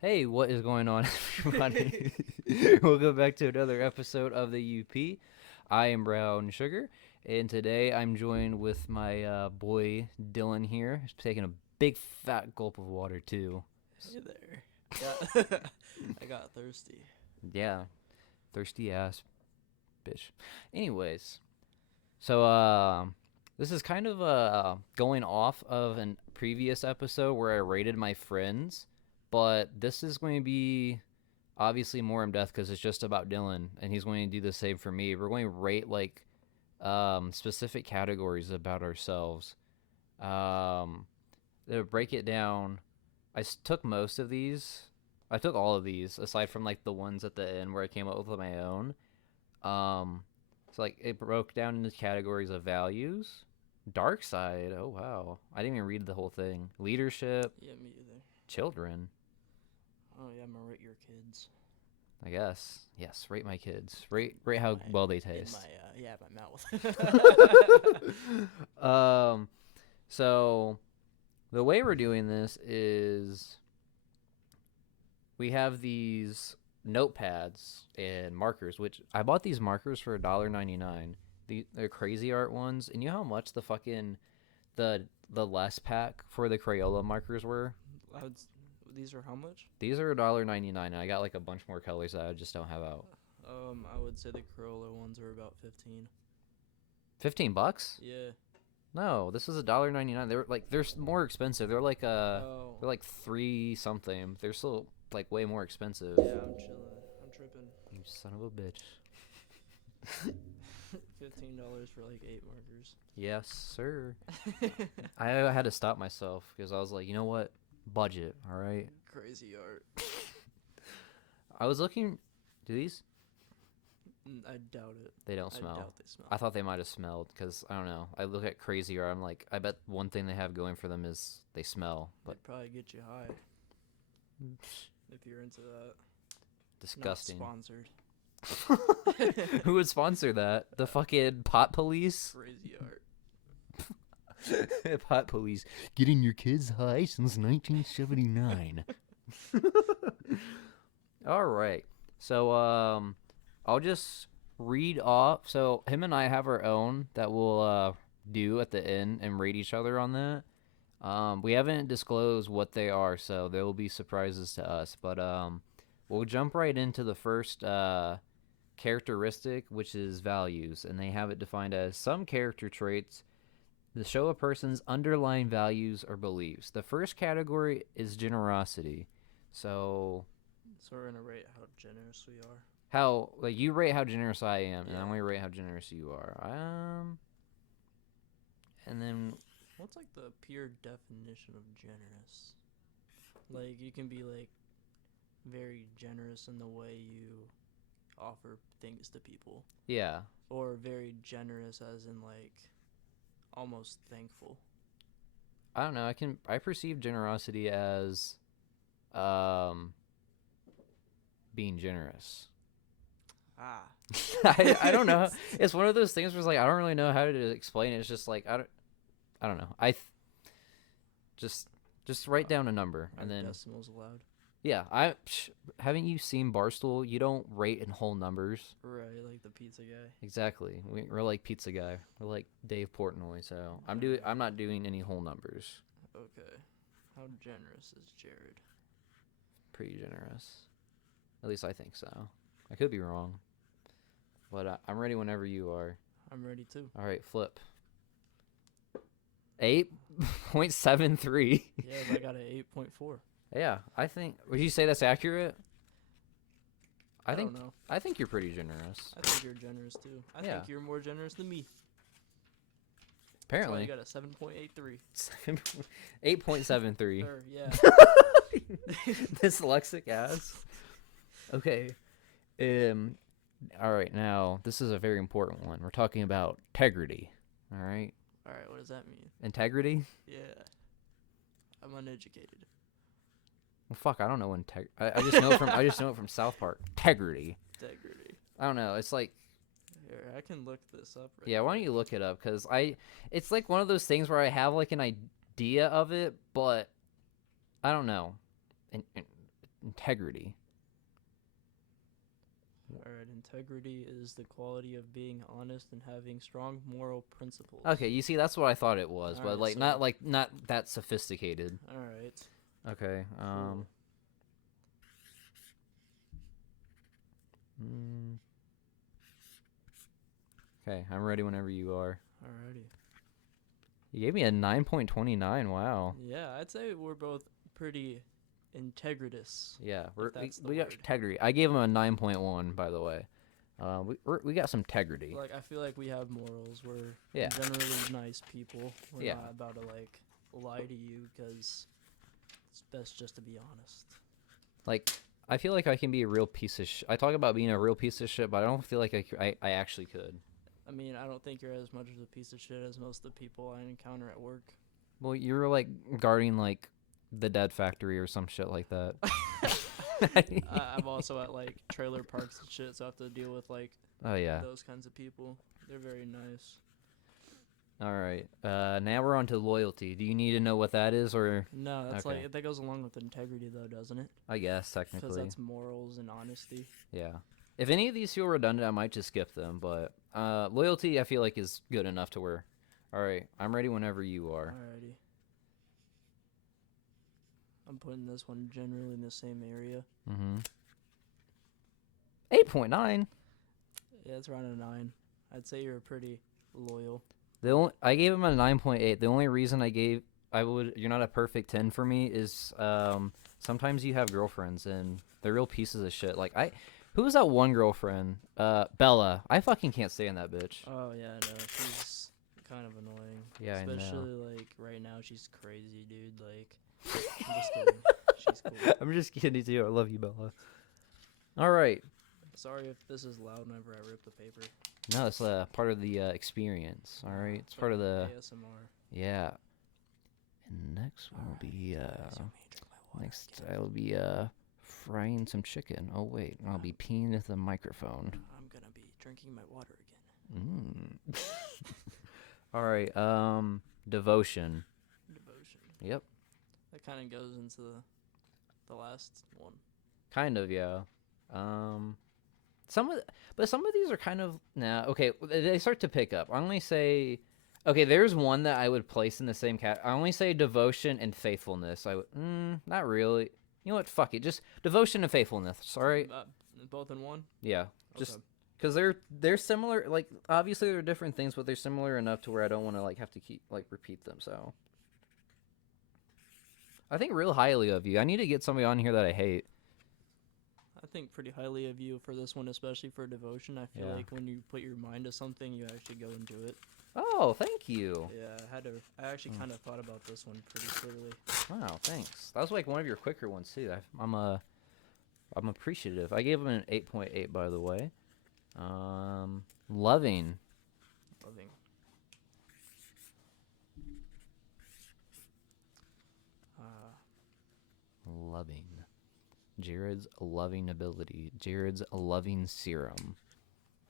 Hey, what is going on, everybody? Welcome back to another episode of the UP. I am Brown Sugar, and today I'm joined with my boy Dylan here. He's taking a big fat gulp of water too. Hey there. Yeah. I got thirsty. Yeah, thirsty ass bitch. Anyways, so this is kind of going off of a previous episode where I rated my friends, but this is going to be obviously more in depth because it's just about Dylan, and he's going to do the same for me. We're going to rate like specific categories about ourselves. To break it down, took most of these. I took all of these aside from like the ones at the end where I came up with my own. Um, so like it broke down into categories of values, dark side. Oh wow, I didn't even read the whole thing. Leadership, Yeah, me either. children. Oh yeah, I'm gonna rate your kids. I guess. Yes, rate my kids. Rate how My, well they in taste. my mouth. So the way we're doing this is we have these notepads and markers, which I bought these markers for $1.99. They're crazy art ones, and you know how much the fucking the less pack for the Crayola markers were? These are how much? These are $1.99, and I got like a bunch more colors that I just don't have out. I would say the Corolla ones are about 15. $15? Yeah. No, this is $1.99. They're more expensive. They're like Oh. they're like 3 something. They're still like way more expensive. Yeah, I'm chilling. I'm tripping. You son of a bitch. $15 for like 8 markers. Yes, sir. I had to stop myself because I was like, you know what? Budget, all right? Crazy art. I was looking. Do these? I doubt it. They don't I smell. doubt they smell. I thought they might have smelled because I don't know. I look at crazy art. I'm like, I bet one thing they have going for them is they smell, but They'd probably get you high if you're into that. disgusting. Not sponsored. Who would sponsor that? The fucking pot police? Crazy art. Pot police getting your kids high since 1979. All right. So I'll just read off. So him and I have our own that we'll do at the end and rate each other on that. We haven't disclosed what they are, so there will be surprises to us. But we'll jump right into the first characteristic, which is values, and they have it defined as some character traits that show a person's underlying values or beliefs. The first category is generosity. So we're gonna rate how generous we are. how like you rate how generous I am, and Yeah. I'm gonna rate how generous you are. And then What's like the pure definition of generous? Like you can be like very generous in the way you offer things to people, yeah, or very generous as in like almost thankful. I don't know. I perceive generosity as being generous. Ah. I don't know. It's one of those things where it's like I don't really know how to explain it. It's just like I don't know. Just write down a number Are and then decimals allowed? yeah. Haven't you seen Barstool? You don't rate in whole numbers. Right, like the pizza guy. Exactly. We're like Pizza Guy. We're like Dave Portnoy. So I'm not doing any whole numbers. Okay. How generous is Jared? Pretty generous. At least I think so. I could be wrong. But I'm ready whenever you are. I'm ready too. All right, flip. 8.73. Yeah, I got an 8.4. Yeah, I think. Would you say that's accurate? I don't know. I think you're pretty generous. I think you're generous too. I Yeah. think you're more generous than me. Apparently. That's why you got a 7.83. 8.73. Sure, yeah. Dyslexic ass. Okay. All right. Now this is a very important one. We're talking about integrity. All right. All right, what does that mean? Integrity. Yeah. I'm uneducated. Well, fuck. I don't know I just know it from South Park. Integrity. Integrity. I don't know. It's like. Here, I can look this up right Yeah. Why don't you look it up? Cause it's like one of those things where I have like an idea of it, but I don't know. integrity. Alright, integrity is the quality of being honest and having strong moral principles. Okay, you see, that's what I thought it was, but Alright, not that sophisticated. Alright. Okay. Cool. Okay, I'm ready whenever you are. Alrighty. You gave me a 9.29. Wow. Yeah, I'd say we're both pretty integritous. Yeah, that's we the got word. integrity. I gave him a 9.1, by the way. We got some integrity. Like, I feel like we have morals. We're Yeah. generally nice people. We're Yeah. not about to, like, lie to you because it's best just to be honest. Like, I feel like I can be a real piece of I talk about being a real piece of shit, but I don't feel like I actually could. I mean, I don't think you're as much of a piece of shit as most of the people I encounter at work. Well, you're like guarding like the dead factory or some shit like that. I'm also at like trailer parks and shit, so I have to deal with like Oh yeah. those kinds of people. They're very nice. All right. Now we're on to loyalty. Do you need to know what that is, or No, that's Okay. like that goes along with integrity though, doesn't it? I guess Because technically. that's morals and honesty. Yeah. If any of these feel redundant, I might just skip them. But loyalty, I feel like is good enough to where. All right, I'm ready whenever you are. Alrighty. I'm putting this one generally in the same area. 8.9. Yeah, it's around a 9. I'd say you're pretty loyal. I gave him a 9.8. The only reason you're not a perfect 10 for me is sometimes you have girlfriends and they're real pieces of shit. Like who was that one girlfriend? Bella. I fucking can't stand that bitch. Oh yeah, no, she's kind of annoying. Yeah, I know. Especially like right now, she's crazy, dude. Like, I'm just kidding. She's cool. I'm just kidding too. I love you, Bella. All right. Sorry if this is loud whenever I rip the paper. No, it's part of the experience. All right, it's part of the ASMR. yeah. And next will be next I will be frying some chicken. Oh wait, I'll be peeing into the microphone. I'm gonna be drinking my water again. All right, devotion. Devotion. Yep. That kind of goes into the last one. Kind of, yeah. Some of these are kind of okay. They start to pick up. I only say, okay. There's one that I would place in the same cat. I only say devotion and faithfulness. I would, not really. You know what? Fuck it. Just devotion and faithfulness. All right. Both in one. Yeah. Just Okay. because they're similar. Like obviously they're different things, but they're similar enough to where I don't want to like have to keep like repeat them. So I think real highly of you. I need to get somebody on here that I hate. I think pretty highly of you for this one, especially for devotion. I feel Yeah. like when you put your mind to something, you actually go into it. Oh, thank you. Yeah, I actually kind of thought about this one pretty clearly. Wow, thanks. That was like one of your quicker ones too. I'm appreciative. I gave him an 8.8, by the way. Loving. Loving. Loving. Jared's loving ability. Jared's loving serum.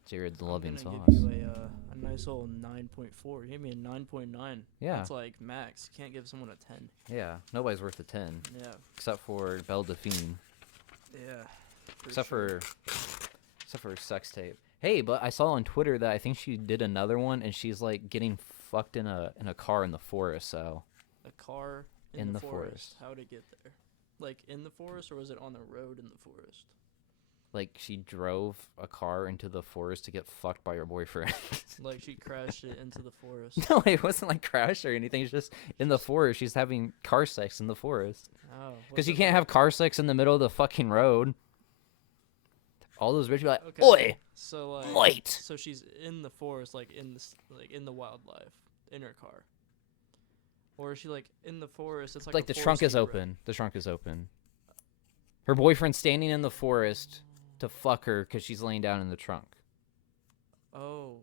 Jared's loving I'm sauce. gonna give you a nice old 9.4. You gave me a 9.9. Yeah. That's like max. You can't give someone a 10. Yeah, nobody's worth a 10. Yeah. Except for Belle Delphine. Yeah. Except for sex tape. Hey, but I saw on Twitter that I think she did another one, and she's like getting fucked in a car in the forest. So a car in the forest. How'd it get there? Like in the forest, or was it on the road in the forest? like she drove a car into the forest to get fucked by her boyfriend. Like she crashed it into the forest. No, it wasn't like crash or anything. It's just in the forest. She's having car sex in the forest. Oh. Because you can't have car sex in the middle of the fucking road. All those rich people are like, Okay. oi, So like. wait. So she's in the forest, like in the wildlife, in her car. Or is she like in the forest? It's Like a the trunk is foresty road. open. The trunk is open. Her boyfriend's standing in the forest to fuck her because she's laying down in the trunk. Oh.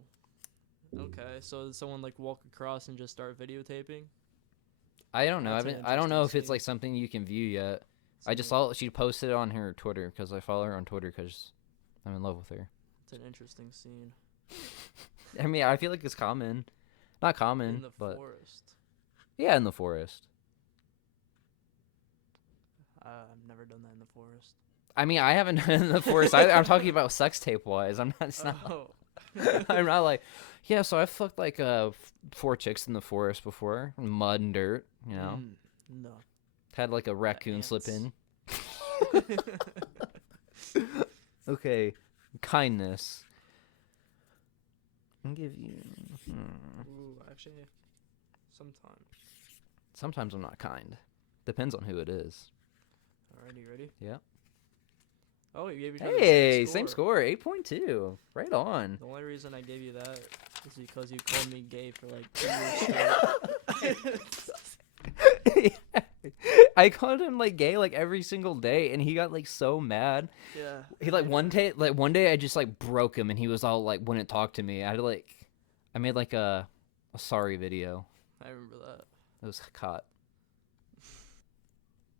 Okay. So did someone like walk across and just start videotaping? I don't know. That's an I don't know if interesting it's like something you can view yet. I just saw she posted it on her Twitter because I follow her on Twitter because I'm in love with her. It's an interesting scene. I mean, I feel like it's common. Not common, In the but forest. yeah, in the forest. I've never done that in the forest. I mean, I haven't done it in the forest. I'm talking about sex tape wise. I'm not. It's not. Oh. I'm not like, yeah. So I fucked like 4 chicks in the forest before, mud and dirt. You know, No. had like a raccoon slip ants. in. Okay, kindness. I'll give you. Ooh, actually, sometimes. Sometimes I'm not kind. Depends on who it is. Alright, you ready? Yeah. Oh, you gave each other Hey, the same score, 8.2. Right on. The only reason I gave you that is because you called me gay for like 2 years straight. I called him like gay like every single day, and he got like so mad. Yeah. He like one day I just like broke him, and he was all like wouldn't talk to me. I made like a sorry video. I remember that. It was caught.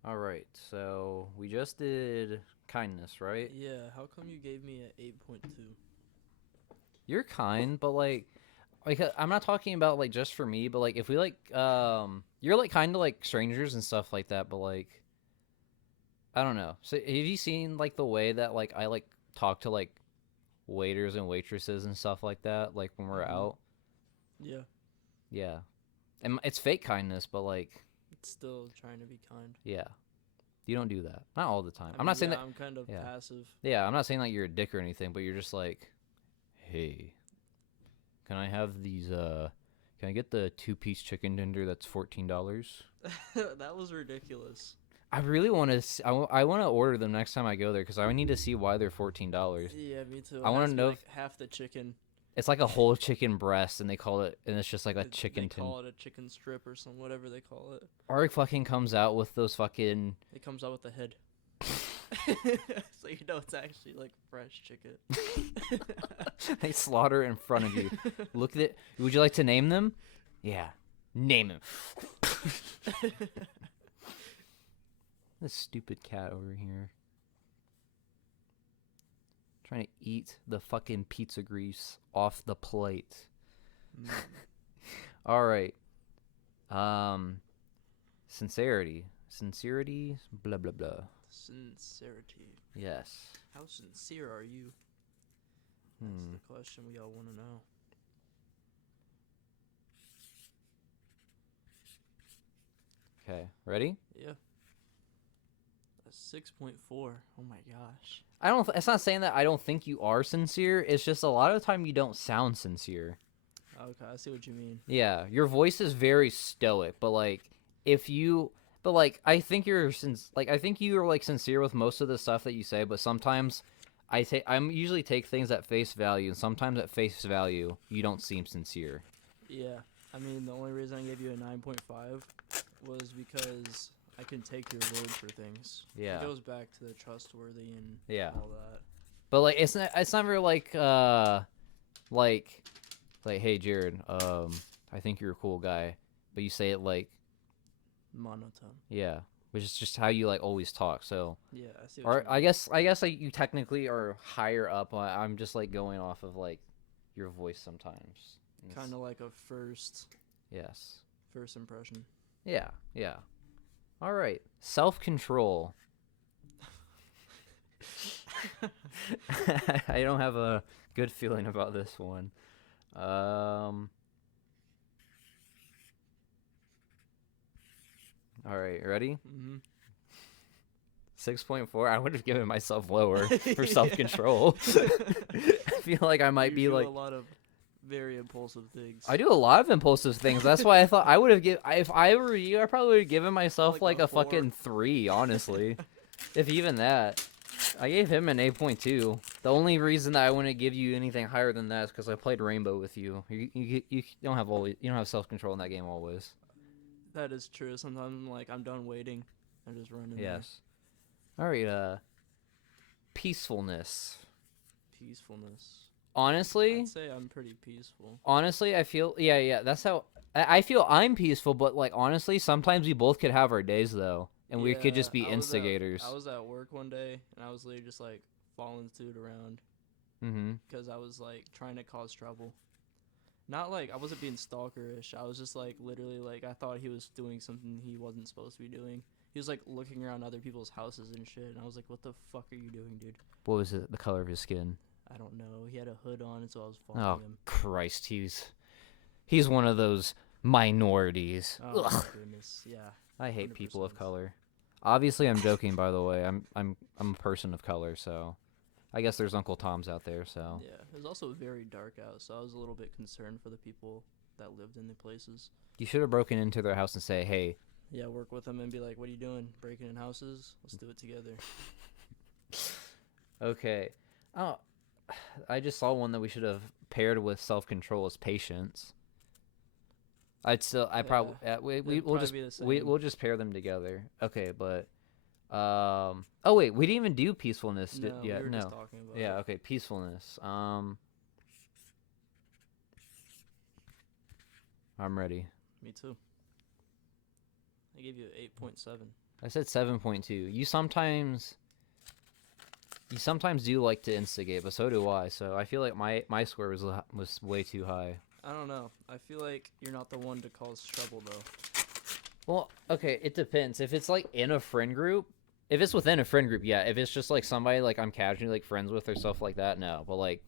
All right, so we just did kindness, right? Yeah. How come you gave me an 8.2? You're kind, but like I'm not talking about like just for me, but like if we like you're like kind to like strangers and stuff like that, but like I don't know. So have you seen like the way that like I like talk to like waiters and waitresses and stuff like that, like when we're out? Yeah. Yeah. And it's fake kindness, but like It's still trying to be kind. yeah. You don't do that. Not all the time. I I'm mean, not saying yeah, that I'm kind of yeah. passive. Yeah, I'm not saying like you're a dick or anything, but you're just like, "Hey, can I have these can I get the 2-piece chicken tender that's $14?" That was ridiculous. I really want to I want to order them next time I go there cuz I need to see why they're $14. Yeah, me too. I want to know like half the chicken. it's like a whole chicken breast and they call it and it's just like a They chicken call it a chicken strip or some whatever they call it. or it fucking comes out with those fucking It comes out with the head. So you know it's actually like fresh chicken. they slaughter it in front of you. Look at it. Would you like to name them? Yeah. Name him. This stupid cat over here. Trying to eat the fucking pizza grease off the plate. All right. Sincerity. Sincerity, blah, blah, blah. Sincerity. Yes. How sincere are you? That's the question we all want to know. Okay, ready? Yeah. A 6.4. Oh my gosh. It's not saying that I don't think you are sincere. It's just a lot of the time you don't sound sincere. Okay, I see what you mean. Yeah, your voice is very stoic, but like I think you're I think you are like sincere with most of the stuff that you say, but sometimes I'm usually take things at face value, and sometimes at face value you don't seem sincere. Yeah. I mean, the only reason I gave you a 9.5 was because I can take your word for things. Yeah. It goes back to the trustworthy and Yeah. all that. But like it's never like hey Jared, I think you're a cool guy, but you say it like Monotone. yeah, which is just how you like always talk. So Yeah, I see what you or mean. I guess like you technically are higher up. I'm just like going off of like your voice sometimes. Kind of like a first Yes. impression. Yeah. Yeah. All right. Self-control. I don't have a good feeling about this one. All right, ready? Mm-hmm. 6.4. I would have given myself lower for self-control. I feel like I might be like a lot of very impulsive things. I do a lot of impulsive things. That's why I thought I would have if I were you, I probably would have given myself like a 4. fucking 3, honestly. If even that. I gave him an 8.2. The only reason that I wouldn't give you anything higher than that is because I played Rainbow with you. You don't have self-control in that game always. That is true. Sometimes I'm done waiting. I just run in Yes. All right. Peacefulness. there. Peacefulness. Honestly, I'd say I'm pretty peaceful. honestly, I feel yeah. That's how I feel. I'm peaceful, but like honestly, sometimes we both could have our days though, and we could just be instigators. I was at work one day, and I was literally just like following dude around Mm-hmm. because I was like trying to cause trouble. Not like I wasn't being stalkerish. I was just like literally like I thought he was doing something he wasn't supposed to be doing, He was like looking around other people's houses and shit, and I was like, "What the fuck are you doing, dude?" What was it? The color of his skin? I don't know. He had a hood on, and so I was following Oh him. Christ, he's one of those minorities. Oh Ugh. my goodness, yeah. I hate people of 100%. color. Obviously, I'm joking. By the way, I'm a person of color, so I guess there's Uncle Toms out there. So Yeah, it was also very dark out, so I was a little bit concerned for the people that lived in the places. you should have broken into their house and say, "Hey." Yeah, work with them and be like, "What are you doing? Breaking in houses? Let's do it together." Okay. Oh, I just saw one that we should have paired with self-control as patience. I probably It'd we'll probably just be the same. we'll just pair them together. Okay, but oh wait, we didn't even do peacefulness No, we yet. were No. just talking about Yeah, it. okay, peacefulness. I'm ready. Me too. I gave you 8.7. I said 7.2. You sometimes do like to instigate, but so do I. So I feel like my score was way too high. I don't know. I feel like you're not the one to cause trouble, though. Well, okay, it depends. If it's like in a friend group, if it's within a friend group, yeah. If it's just like somebody like I'm casually like friends with or stuff like that, no. But like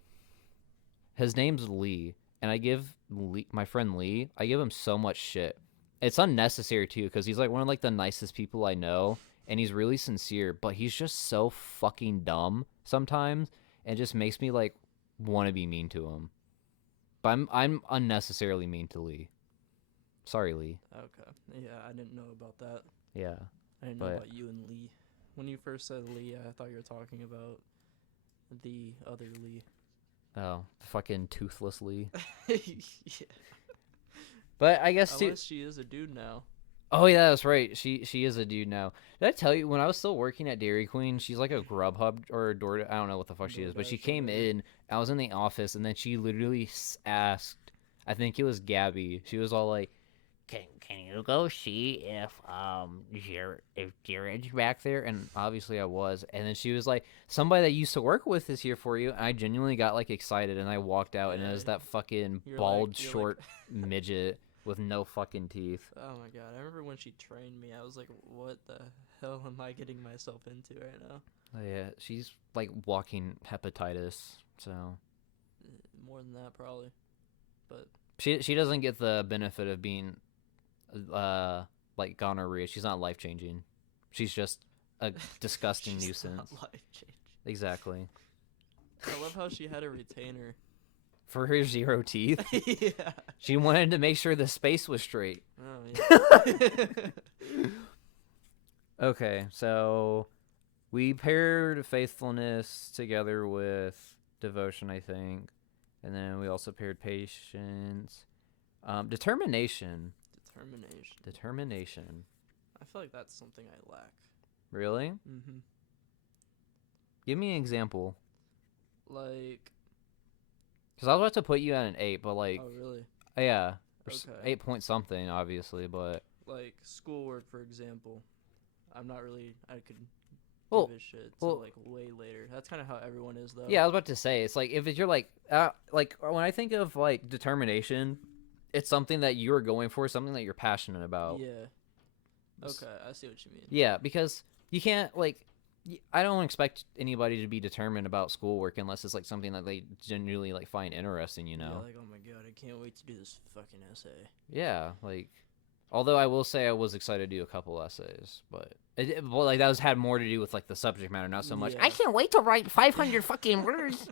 his name's Lee, and I give my friend Lee, I give him so much shit. It's unnecessary too, because he's like one of like the nicest people I know, and he's really sincere, but he's just so fucking dumb sometimes, and it just makes me like want to be mean to him. But I'm unnecessarily mean to Lee. Sorry, Lee. Okay. Yeah, I didn't know about that. Yeah. I didn't know But- about you and Lee. When you first said Lee, I thought you were talking about the other Lee. Oh, fucking toothless Lee. Yeah. But I guess too. Unless she is a dude now. Oh yeah, that's right. She is a dude now. Did I tell you when I was still working at Dairy Queen? She's like a Grubhub or a Door. I don't know what the fuck she is, but she DoorDash or came whatever. in. I was in the office, and then she literally asked. I think it was Gabby. She was all like, "Can you go see if Jared's back there?" And obviously I was. And then she was like, "Somebody that used to work with is here for you." And I genuinely got like excited, and I walked out, and it was Yeah. that fucking You're bald, you're short midget with no fucking teeth. Oh my god, I remember when she trained me, I was like, what the hell am I getting myself into right now? Oh, yeah, she's like walking hepatitis, so More than that, probably. But she doesn't get the benefit of being like gonorrhea. She's not life changing. She's just a disgusting she's nuisance. not life-changing. Exactly. I love how she had a retainer. For her 0 teeth, Yeah. she wanted to make sure the space was straight. Oh, yeah. Okay, so we paired faithfulness together with devotion, I think, and then we also paired patience, determination. Determination. I feel like that's something I lack. Really? Mm-hmm. Give me an example. Like, Because I was about to put you at an 8, but like, oh, really? yeah, Okay. 8 point something, obviously, but Like, schoolwork, for example. I could Well- give a shit well- till, like, way later. That's kind of how everyone is, though. yeah, I was about to say, it's like, if you're like when I think of like determination, it's something that you're going for, something that you're passionate about. Yeah. Okay, I see what you mean. Yeah, because you can't like, I don't expect anybody to be determined about schoolwork unless it's like something that they genuinely like find interesting, you Yeah, know? like, oh my god, I can't wait to do this fucking essay. Yeah, like, although I will say I was excited to do a couple essays, but well, like that had more to do with like the subject matter, not so much. Yeah. I can't wait to write 500 fucking words.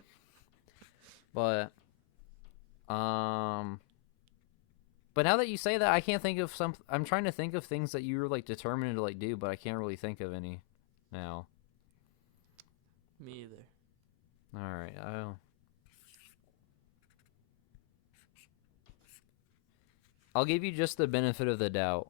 But now that you say that, I can't think of some. I'm trying to think of things that you were like determined to like do, but I can't really think of any now. Me either. All right, I'll give you just the benefit of the doubt.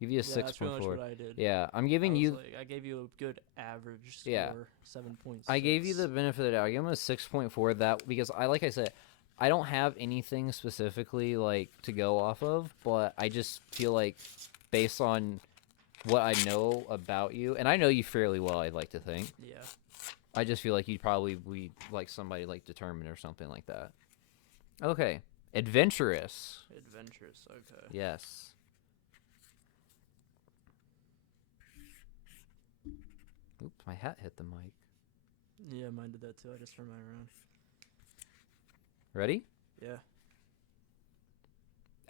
Give you a Yeah, that's pretty much 6.4. what I did. Yeah, I'm I giving was you. like, I gave you a good average score, Yeah. 7.6. I gave you the benefit of the doubt. I gave him a 6.4. That because like I said, I don't have anything specifically like to go off of, but I just feel like based on what I know about you, and I know you fairly well, I'd like to think. Yeah. I just feel like you'd probably be like somebody like determined or something like that. Okay, adventurous. Adventurous. Okay. Yes. Oops, my hat hit the mic. Yeah, mine did that too. I just turned mine around. Ready? Yeah.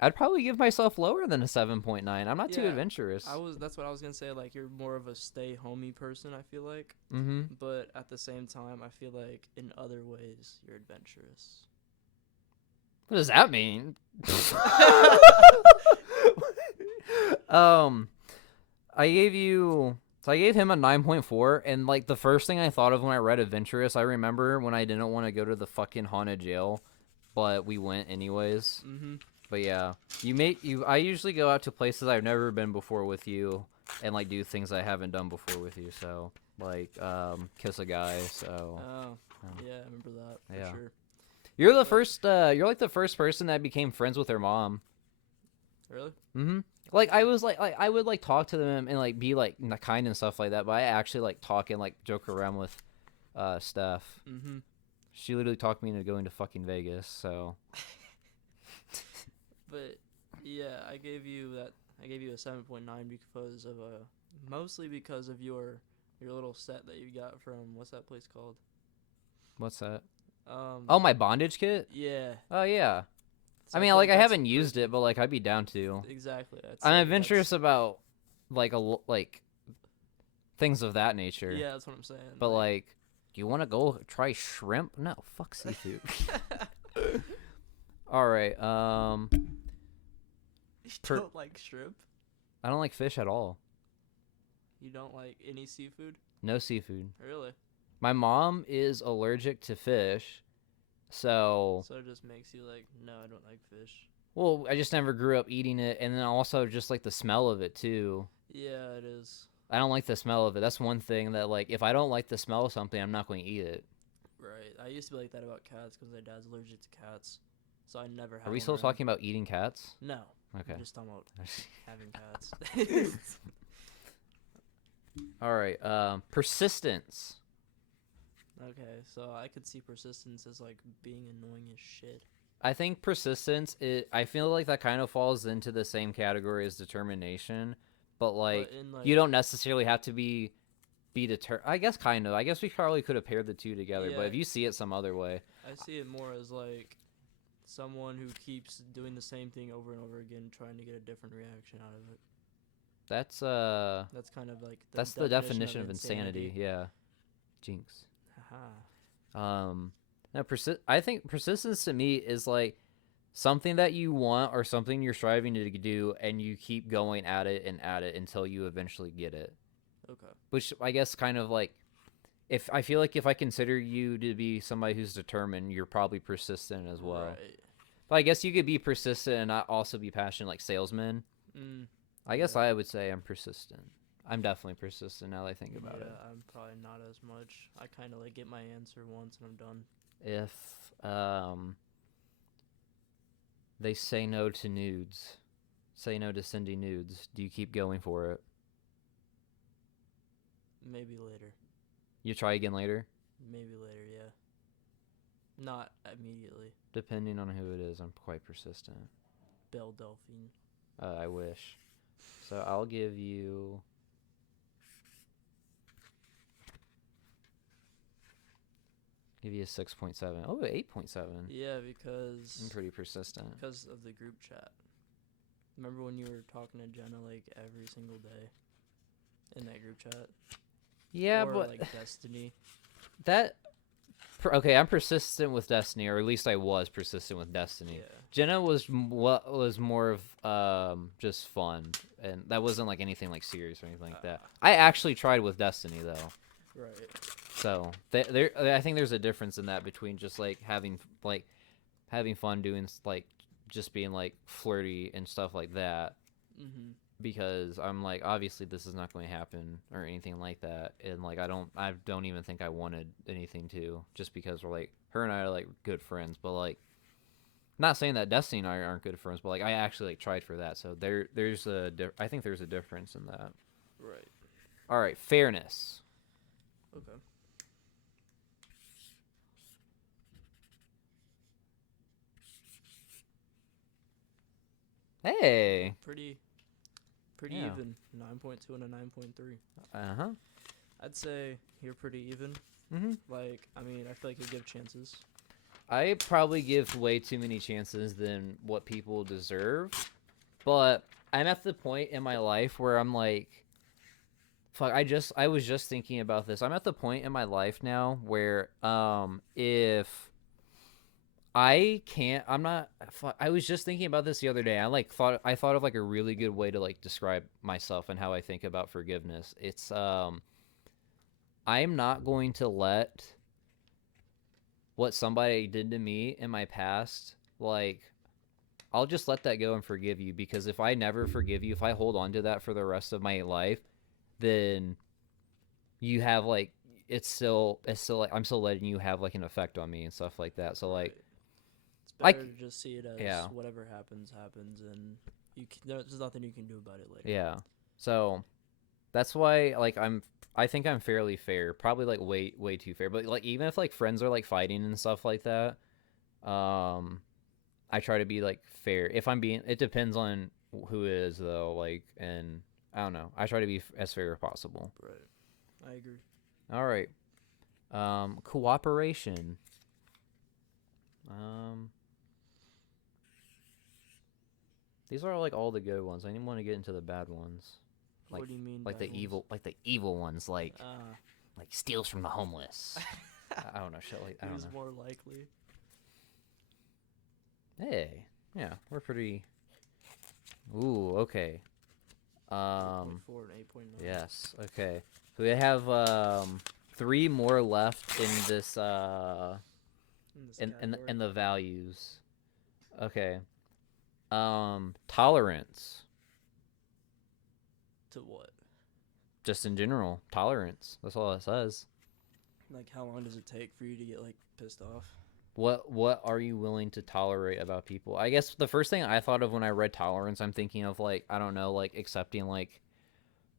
I'd probably give myself lower than a 7.9. I'm not too Yeah, adventurous. That's what I was gonna say. Like, you're more of a stay homey person, I feel like. Mm-hmm. But at the same time, I feel like in other ways you're adventurous. What does that mean? I gave him a 9.4, and like the first thing I thought of when I read adventurous, I remember when I didn't want to go to the fucking haunted jail, but we went anyways. Mm-hmm. But yeah, I usually go out to places I've never been before with you, and like do things I haven't done before with you. So like kiss a guy. So Oh, yeah, I remember that for Yeah. sure. you're the first. You're like the first person that became friends with her mom. Really? Mm-hmm. Like I was like I would like talk to them and like be like kind and stuff like that, but I actually like talk and like joke around with Steph. Mm-hmm. She literally talked me into going to fucking Vegas. So But yeah, I gave you a 7.9 because of mostly because of your little set that you got from what's that place called? what's that? Um. Oh, my bondage kit. Yeah. Oh yeah. So I mean, feel like I that's haven't pretty used it, good. but like I'd be down to. Exactly. I'm adventurous about like like things of that nature. Yeah, that's what I'm saying. But like, do you want to go try shrimp? No, fuck seafood. All right. You per- don't like shrimp? I don't like fish at all. You don't like any seafood? No seafood. Really? My mom is allergic to fish, so So it just makes you like, no, I don't like fish. well, I just never grew up eating it, and then also just like the smell of it too. Yeah, it is. I don't like the smell of it. That's one thing that like if I don't like the smell of something, I'm not going to eat it. Right. I used to be like that about cats because my dad's allergic to cats. So I never had Are we one still around. talking about eating cats? No. Okay. I'm just talking about having cats. All right. Persistence. Okay, so I could see persistence as like being annoying as shit. I think persistence. I feel like that kind of falls into the same category as determination, but like, But in like you don't necessarily have to be determined. I guess kind of. I guess we probably could have paired the two together, but Yeah. if you see it some other way, I see it more as like someone who keeps doing the same thing over and over again, trying to get a different reaction out of it. that's Kind of like that's the definition of insanity. Yeah. Jinx. Haha. Now I think persistence to me is like something that you want or something you're striving to do, and you keep going at it until you eventually get it. Okay. Which I guess kind of like, if I feel like if I consider you to be somebody who's determined, you're probably persistent as well. Right. But I guess you could be persistent and not also be passionate like salesmen. I guess Yeah. I would say I'm persistent. I'm definitely persistent now that I think about it. Yeah, I'm probably not as much. I kind of like get my answer once and I'm done. If they say no to nudes, say no to sending nudes, do you keep going for it? Maybe later. You try again later? Maybe later, yeah. Not immediately. Depending on who it is, I'm quite persistent. Belle Delphine. I wish. So I'll give you... Give you a 6.7. Oh, 8.7. Yeah, because I'm pretty persistent. because of the group chat. Remember when you were talking to Jenna like every single day in that group chat? Yeah, or, but like Destiny. that... Okay, I'm persistent with Destiny, or at least I was persistent with Destiny. Yeah. Jenna was more of just fun, and that wasn't like anything like serious or anything like that. I actually tried with Destiny though. Right. So I think there's a difference in that between just like having fun doing like just being like flirty and stuff like that. Mm-hmm. Because I'm like, obviously this is not going to happen or anything like that, and like I don't even think I wanted anything to, just because we're like, her and I are like good friends, but like, not saying that Destiny and I aren't good friends, but like I actually like tried for that, so I think there's a difference in that. Right. All right, fairness. Okay. Hey. Pretty Yeah. even. 9.2 and a 9.3. Uh-huh. I'd say you're pretty even. Mm-hmm. Like, I mean, I feel like you give chances. I probably give way too many chances than what people deserve, but I'm at the point in my life where I'm like, fuck, I was just thinking about this. I'm at the point in my life now where if I can't I'm not fuck, I was just thinking about this the other day. I thought of like a really good way to like describe myself and how I think about forgiveness. It's I'm not going to let what somebody did to me in my past, like, I'll just let that go and forgive you, because if I never forgive you, if I hold on to that for the rest of my life, then you have like it's still like I'm still letting you have like an effect on me and stuff like that. So like It's like better to just see it as yeah. whatever happens, and there's nothing you can do about it later. Yeah. So that's why like I think I'm fairly fair, probably like way too fair. But like even if like friends are like fighting and stuff like that, um I try to be like fair. If I'm being, it depends on who it is though. Like, and I don't know. I try to be as fair as possible. Right. I agree. All right. Cooperation. Um, these are like all the good ones. I didn't want to get into the bad ones. Like, What do you mean? like bad ones? like the evil ones, like Uh, steals from the homeless. I don't know, shit like I don't who's know. more likely? Hey, yeah, we're pretty. Ooh, okay. 8.4 and 8.9. Yes. Okay. So we have 3 more left in this In this in category. in the values. Okay. Tolerance. To what? Just in general, tolerance. That's all it says. Like, how long does it take for you to get like pissed off? What are you willing to tolerate about people? I guess the first thing I thought of when I read tolerance, I'm thinking of like, I don't know, like accepting like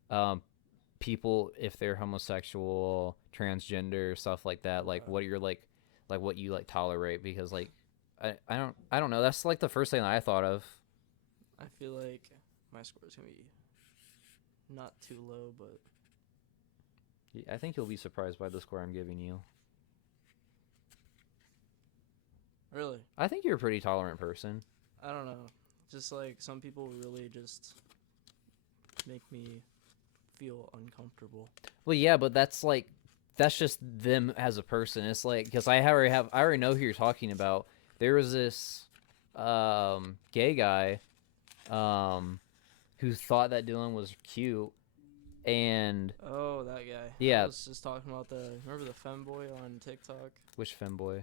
um people if they're homosexual, transgender, stuff like that, like what you're like what you like tolerate, because like I don't know, that's like the first thing that I thought of. I feel like my score is gonna be not too low, but I think you'll be surprised by the score I'm giving you. really, I think you're a pretty tolerant person. I don't know. Just like some people really just make me feel uncomfortable. Well, yeah, but that's just them as a person. It's like, because I already know who you're talking about. There was this gay guy who thought that Dylan was cute, and Oh, that guy. yeah. I was just talking about remember the femboy on TikTok Which femboy?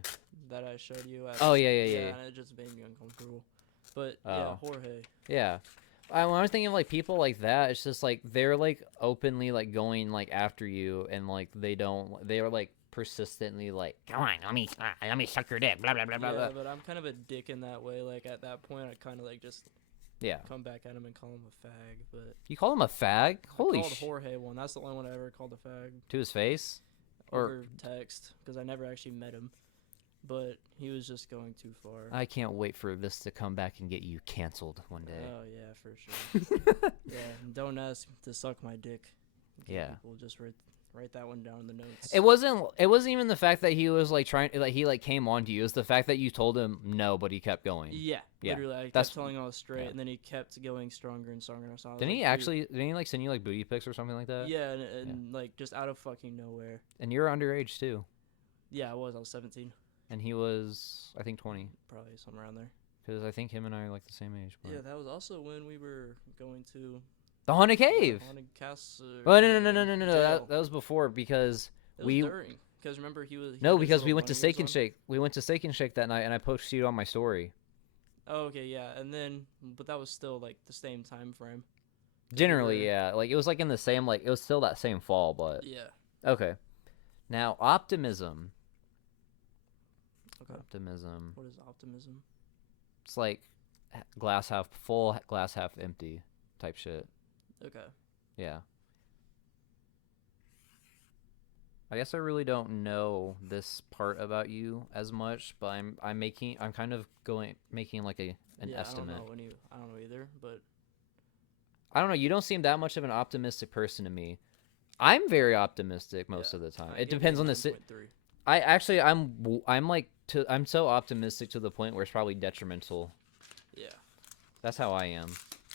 that I showed you? Oh, yeah. And it just made me uncomfortable. But Oh. yeah, Jorge. Yeah. When I was thinking of like people like that, it's just like they're like openly like going like after you, and like they are like persistently like, come on, let me suck your dick, blah blah blah blah. Yeah, Blah. but I'm kind of a dick in that way. Like at that point, I kind of like just Yeah. come back at him and call him a fag. But You call him a fag? Holy I called shit. Jorge one. That's the only one I ever called a fag. To his face? Or Over text, because I never actually met him. But he was just going too far. I can't wait for this to come back and get you canceled one day. Oh yeah, for sure. Yeah, and don't ask to suck my dick. Okay, Yeah. People just write that one down in the notes. It wasn't even the fact that he was like trying, like he like came on to you. It was the fact that you told him no, but he kept going. Yeah, Yeah, literally. I that's- kept telling him I was straight, yeah. and then he kept going stronger and stronger. So I was Didn't he like, actually? Didn't he like send you like booty pics or something like that? Yeah, and like just out of fucking nowhere. And you're underage too. Yeah, I was 17, And he was, I think, 20. probably somewhere around there. Because I think him and I are like the same age. But... Yeah, that was also when we were going to The haunted cave. haunted castle. Oh no! Jail. That was before, because It was we during. Because remember he was. he no had his because we little went to bunny Steak ears and on. Shake. We went to Steak and Shake that night, and I posted it on my story. Oh, okay, yeah, and then but that was still like the same time frame. Generally, were- yeah. Like it was like in the same, like it was still that same fall, but Yeah. okay. Now optimism. Okay. Optimism. What is optimism? It's like glass half full, glass half empty type shit. Okay. Yeah. I guess I really don't know this part about you as much, but I'm kind of making like an yeah, estimate. I don't know either, but I don't know, you don't seem that much of an optimistic person to me. I'm very optimistic most of the time. It depends on the 9.3. I'm so optimistic to the point where it's probably detrimental. Yeah. That's how I am.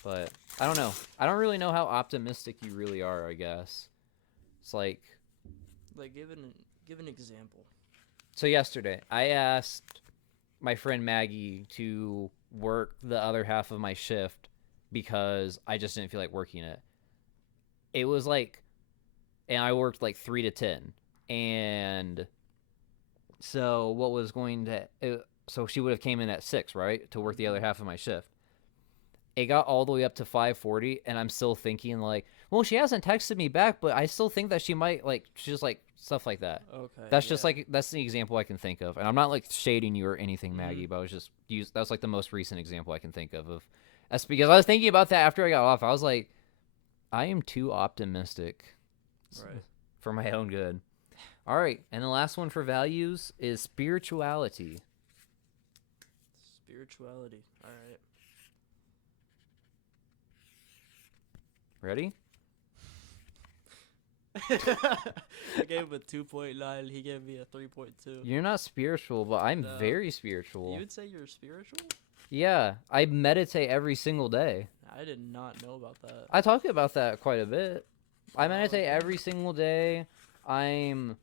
But I don't know. I don't really know how optimistic you really are, I guess. It's like give an example. so yesterday I asked my friend Maggie to work the other half of my shift because I just didn't feel like working it. It was like and I worked like 3 to 10. And so what was going to so she would have came in at 6, right? To work the other half of my shift. It got all the way up to 5:40 and I'm still thinking like, well, she hasn't texted me back, but I still think that she might like just like stuff like that. Okay. That's just like that's the example I can think of. And I'm not like shading you or anything, Maggie, Mhm. but I was just that's like the most recent example I can think of that's because I was thinking about that after I got off. I was like, I am too optimistic Right. for my own good. All right, and the last one for values is spirituality. Spirituality. All right. Ready? I gave him a 2.9. He gave me a 3.2. You're not spiritual, but I'm No. very spiritual. You would say you're spiritual? Yeah, I meditate every single day. I did not know about that. I talk about that quite a bit. I Oh, meditate okay. every single day. I'm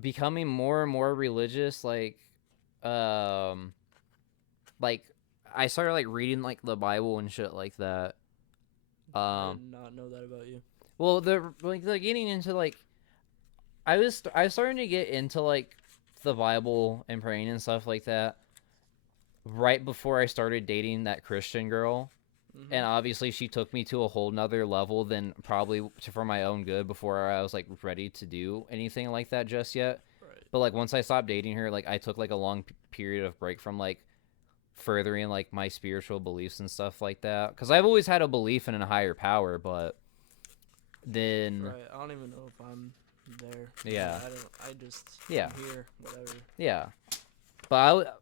becoming more and more religious. Like I started like reading like the Bible and shit like that. I did not know that about you. Well, they're getting into like I was starting to get into like the Bible and praying and stuff like that right before I started dating that Christian girl. Mm-hmm. And obviously she took me to a whole nother level than probably for my own good before I was like ready to do anything like that just yet. Right. But like once I stopped dating her, like I took like a long period of break from like furthering like my spiritual beliefs and stuff like that. Because I've always had a belief in a higher power, but then Right. I don't even know if I'm there. Yeah. I just. Yeah. I'm here. Whatever. yeah. But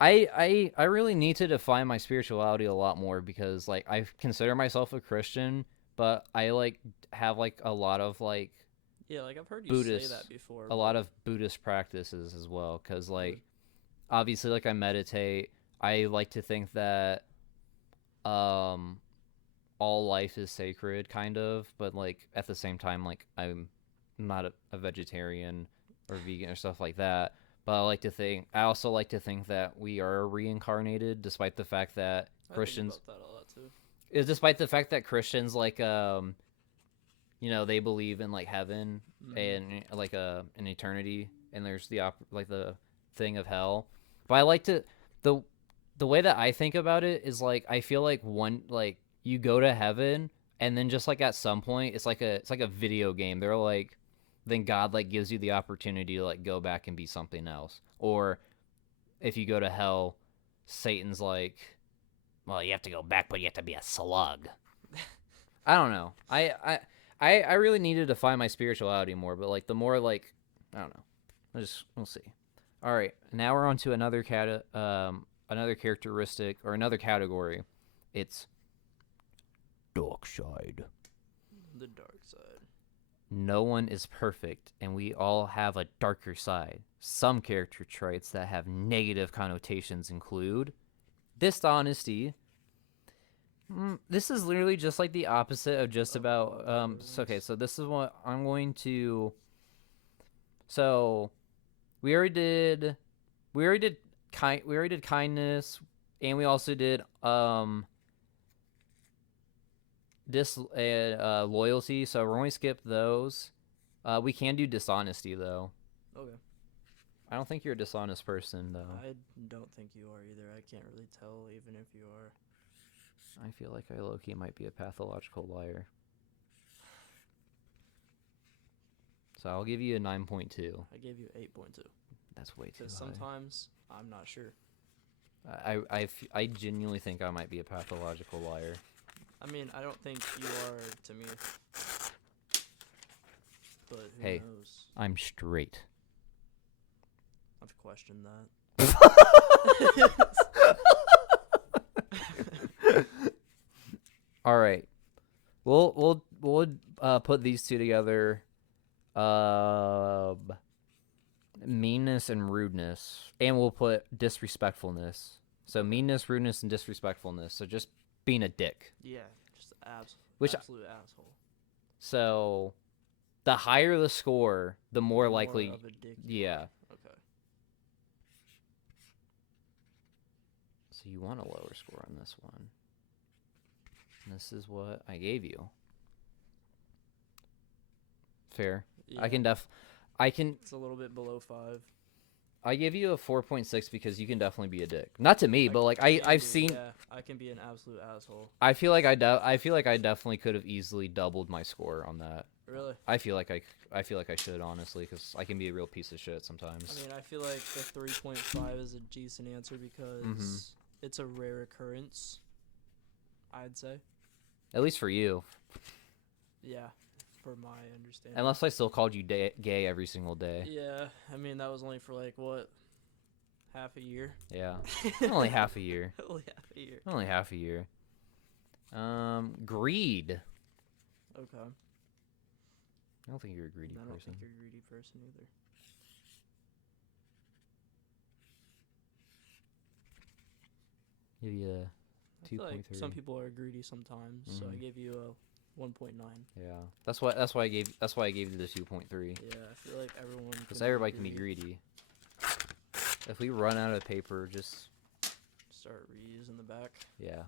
I really need to define my spirituality a lot more because like I consider myself a Christian, but I like have like a lot of like Yeah, like I've heard you Buddhist, say that before. a lot of Buddhist practices as well. Because like obviously like I meditate. I like to think that all life is sacred, kind of, but like at the same time, like I'm not a vegetarian or vegan or stuff like that. But I also like to think that we are reincarnated, despite the fact that Christians, I think about that a lot too. despite the fact that Christians like they believe in like heaven and like an eternity, and there's the thing of hell. But I like to the way that I think about it is like I feel like you go to heaven and then just like at some point it's like a video game. They're like then God like gives you the opportunity to like go back and be something else. Or if you go to hell, Satan's like, well, you have to go back, but you have to be a slug. I don't know. I really needed to find my spirituality more, but like the more like I don't know. We'll see. All right, now we're on to another characteristic or another category. It's dark side. The dark side. No one is perfect, and we all have a darker side. Some character traits that have negative connotations include dishonesty. This is literally just like the opposite of just about. So this is what I'm going to. So, we already did kindness, and we also did loyalty. So we're going to skip those. We can do dishonesty though. Okay. I don't think you're a dishonest person though. I don't think you are either. I can't really tell even if you are. I feel like I low-key might be a pathological liar. So I'll give you a 9.2. I gave you 8.2. That's way too high. Because sometimes I'm not sure. I genuinely think I might be a pathological liar. I mean, I don't think you are to me. But who Hey. knows? I'm straight. I've questioned that. All right. We'll put these two together. Meanness and rudeness, and we'll put disrespectfulness. So meanness, rudeness, and disrespectfulness. So just being a dick. Yeah, just Which- absolute asshole. So the higher the score, the more likely. Of a dick you Yeah. are. Okay. So you want a lower score on this one. And this is what I gave you. Fair. Yeah, I can It's a little bit below 5. I give you a 4.6 because you can definitely be a dick. Not to me, but like I've seen. Yeah, I can be an absolute asshole. I feel like I definitely could have easily doubled my score on that. Really? I feel like I should, honestly, because I can be a real piece of shit sometimes. I mean, I feel like the 3.5 is a decent answer because it's a rare occurrence. I'd say. At least for you. Yeah, for my understanding. Unless I still called you gay every single day. Yeah, I mean that was only for like what, half a year. Yeah, only half a year. Only half a year. Only half a year. Greed. Okay. I don't think you're a greedy I don't person. think you're a greedy person either. Give you a I feel like 2.3. some people are greedy sometimes, so I gave you a 1.9. Yeah, that's why I gave you the 2.3. Yeah, I feel like everyone. Because everybody can be greedy. If we run out of paper, just Start reusing the back. yeah,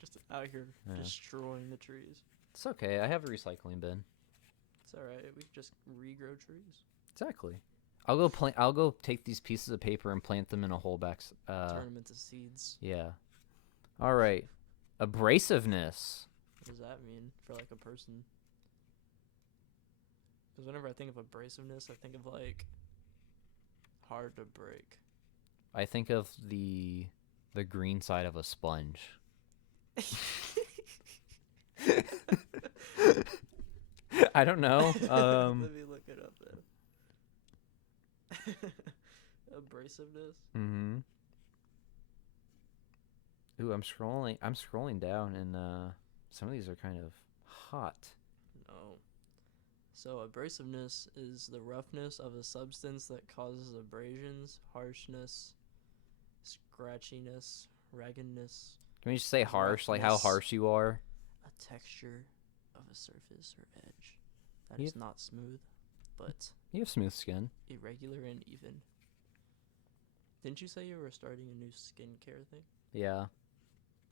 Just out here Yeah. destroying the trees. it's okay. I have a recycling bin. It's alright. We can just regrow trees. Exactly. I'll go take these pieces of paper and plant them in a hole back. Turn them into seeds. Yeah. All right. Abrasiveness. What does that mean for like a person? Because whenever I think of abrasiveness, I think of like hard to break. I think of the green side of a sponge. I don't know. Let me look it up then. Abrasiveness. Mm-hmm. Ooh, I'm scrolling down, and some of these are kind of hot. No. So abrasiveness is the roughness of a substance that causes abrasions, harshness, scratchiness, raggedness, Can we just say harsh, like how Roughness. harsh you are? a texture of a surface or edge that Yeah. is not smooth, but You have smooth skin. irregular and even. Didn't you say you were starting a new skincare thing? Yeah,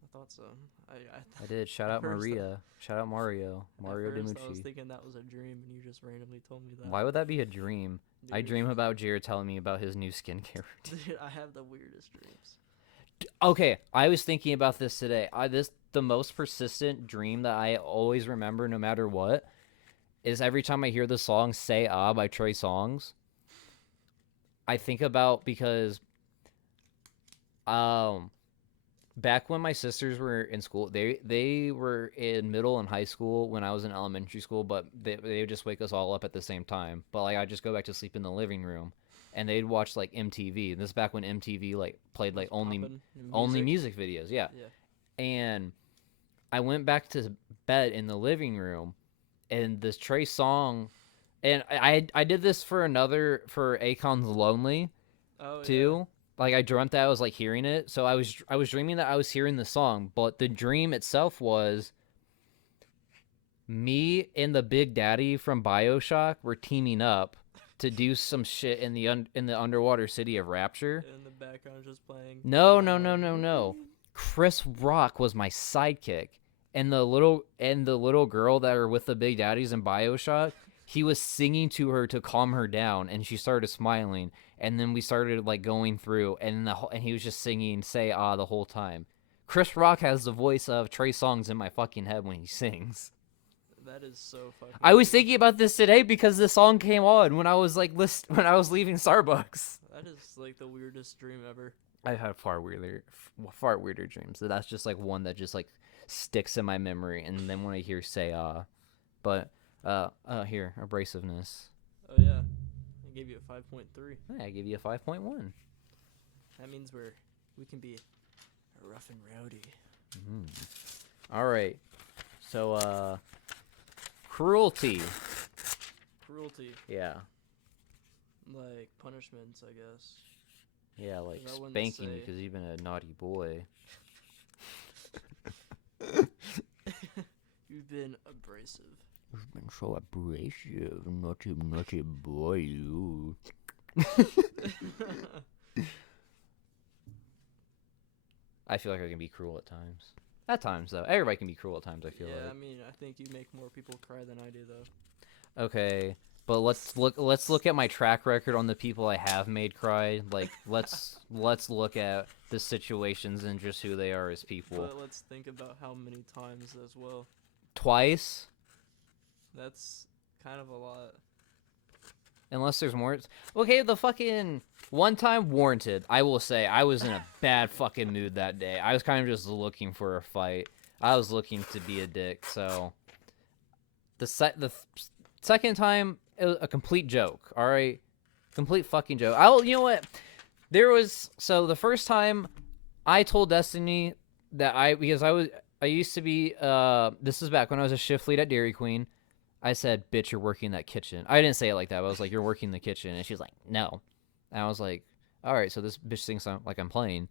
I thought so. I did. Shout At out first, Maria. Shout out Mario. Mario at first I was DiMucci. thinking that was a dream, and you just randomly told me that. Why would that be a dream? I Dude, dream about Jared telling me about his new skincare routine. Dude, I have the weirdest dreams. Okay, I was thinking about this today. The most persistent dream that I always remember, no matter what, is every time I hear the song "Say Ah" by Trey Songz. I think about because, back when my sisters were in school, they were in middle and high school when I was in elementary school, but they would just wake us all up at the same time. But like I just go back to sleep in the living room, and they'd watch like MTV. And this is back when MTV like played like Poppin' only music videos. Yeah. Yeah. And I went back to bed in the living room, and this Trey song, and I did this for Akon's Lonely Oh, too. Like I dreamt that I was like hearing it, so I was dreaming that I was hearing the song, but the dream itself was me and the Big Daddy from BioShock were teaming up to do some shit in the underwater city of Rapture. Yeah. In the background, just playing. No. Chris Rock was my sidekick, and the little girl that are with the Big Daddies in BioShock, he was singing to her to calm her down, and she started smiling, and then we started like going through, and he was just singing "Say Ah" the whole time. Chris Rock has the voice of Trey Songz in my fucking head when he sings. That is so fucking. I was weird. thinking about this today because the song came on when I was like when I was leaving Starbucks. That is like the weirdest dream ever. I've had far weirder dreams. So that's just like one that just like sticks in my memory, and then when I hear "Say Ah," but here abrasiveness. Oh yeah, I gave you a 5.3. I give you a 5.1. That means we can be rough and rowdy. All right, so Cruelty. Cruelty. Yeah. Like punishments, I guess. Yeah, like I wouldn't spanking you say- because you've been a naughty boy. You've been abrasive. You've been so abrasive, naughty boy, you. I feel like I can be cruel at times. At times, though. Everybody can be cruel at times, I feel Yeah, like. I mean, I think you make more people cry than I do, though. Okay, but let's look at my track record on the people I have made cry. Like, let's look at the situations and just who they are as people. But let's think about how many times as well. Twice, That's kind of a lot. unless there's more. Okay, the fucking one time warranted. I will say I was in a bad fucking mood that day. I was kind of just looking for a fight. I was looking to be a dick. So the second time, it was a complete joke. All right, complete fucking joke. You know what? So the first time I told Destiny that I used to be this is back when I was a shift lead at Dairy Queen. I said, "Bitch, you're working that kitchen." I didn't say it like that, but I was like, "You're working the kitchen," and she's like, "No," and I was like, "All right, so this bitch thinks I'm playing,"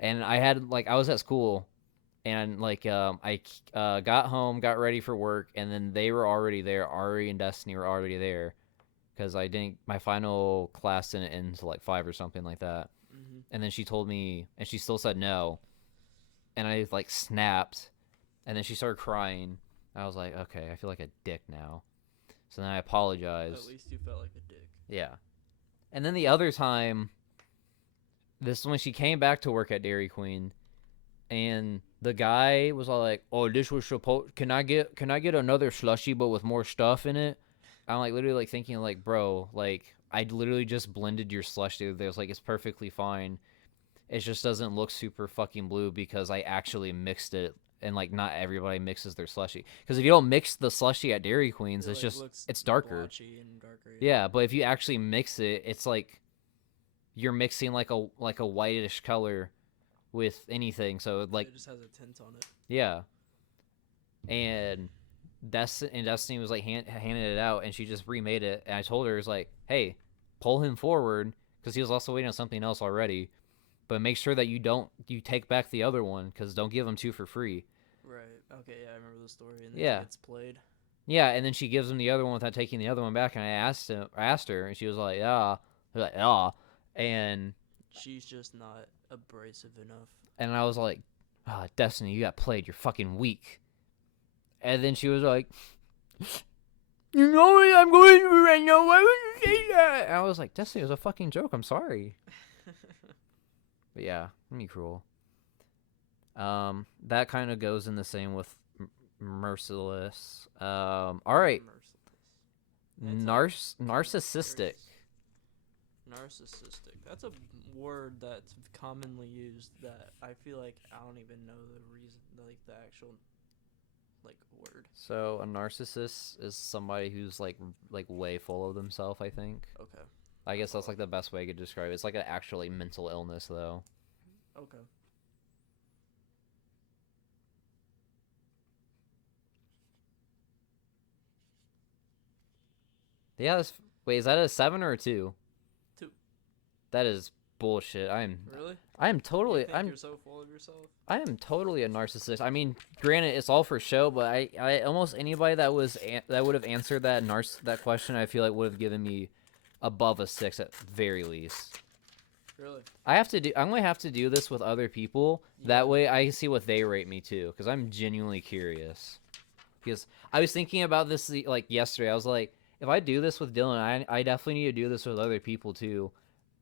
and I was at school, and I got home, got ready for work, and then they were already there. Ari and Destiny were already there, because my final class didn't end until like 5 or something like that. Mm-hmm. And then she told me, and she still said no, and I like snapped, and then she started crying. I was like, okay, I feel like a dick now. So then I apologized. At least you felt like a dick. Yeah. And then the other time, this is when she came back to work at Dairy Queen, and the guy was all like, "Oh, this was supposed. Can I get another slushie but with more stuff in it?" I'm like literally like thinking like, bro, like I literally just blended your slush the other day. I was like, it's perfectly fine. It just doesn't look super fucking blue because I actually mixed it. And like not everybody mixes their slushie, because if you don't mix the slushie at Dairy Queen's, it's darker. And darker. Yeah, but if you actually mix it, it's like you're mixing like a whitish color with anything. So like it just has a tint on it. Yeah, and Destiny was like handing it out, and she just remade it. And I told her, it was like, hey, pull him forward, because he was also waiting on something else already. But make sure that you take back the other one, because don't give him 2 for free. Right. Okay. Yeah, I remember the story. And then Yeah. she gets played. Yeah, and then she gives him the other one without taking the other one back. And I asked her, and she was like, "Yeah," and She's just not abrasive enough. And I was like, Destiny, you got played. You're fucking weak. And then she was like, "You know what I'm going through right now. Why would you say that?" And I was like, Destiny, it was a fucking joke. I'm sorry. But yeah, let me cruel. That kind of goes in the same with merciless. All right. Narcissistic. Narcissistic. That's a word that's commonly used that I feel like I don't even know the reason, like the actual, like word. So a narcissist is somebody who's like way full of themselves, I think. Okay. I guess that's like the best way I could describe it. It's like an actually mental illness, though. Okay. Yeah. Wait, is that a 7 or a 2? 2. That is bullshit. Really? You're so full of yourself? I am totally a narcissist. I mean, granted, it's all for show, but I almost anybody that would have answered that question, I feel like would have given me above a 6 at very least. Really? I'm gonna have to do this with other people. Yeah. That way I see what they rate me too, because I'm genuinely curious. Because I was thinking about this like yesterday. I was like, if I do this with Dylan, I definitely need to do this with other people too,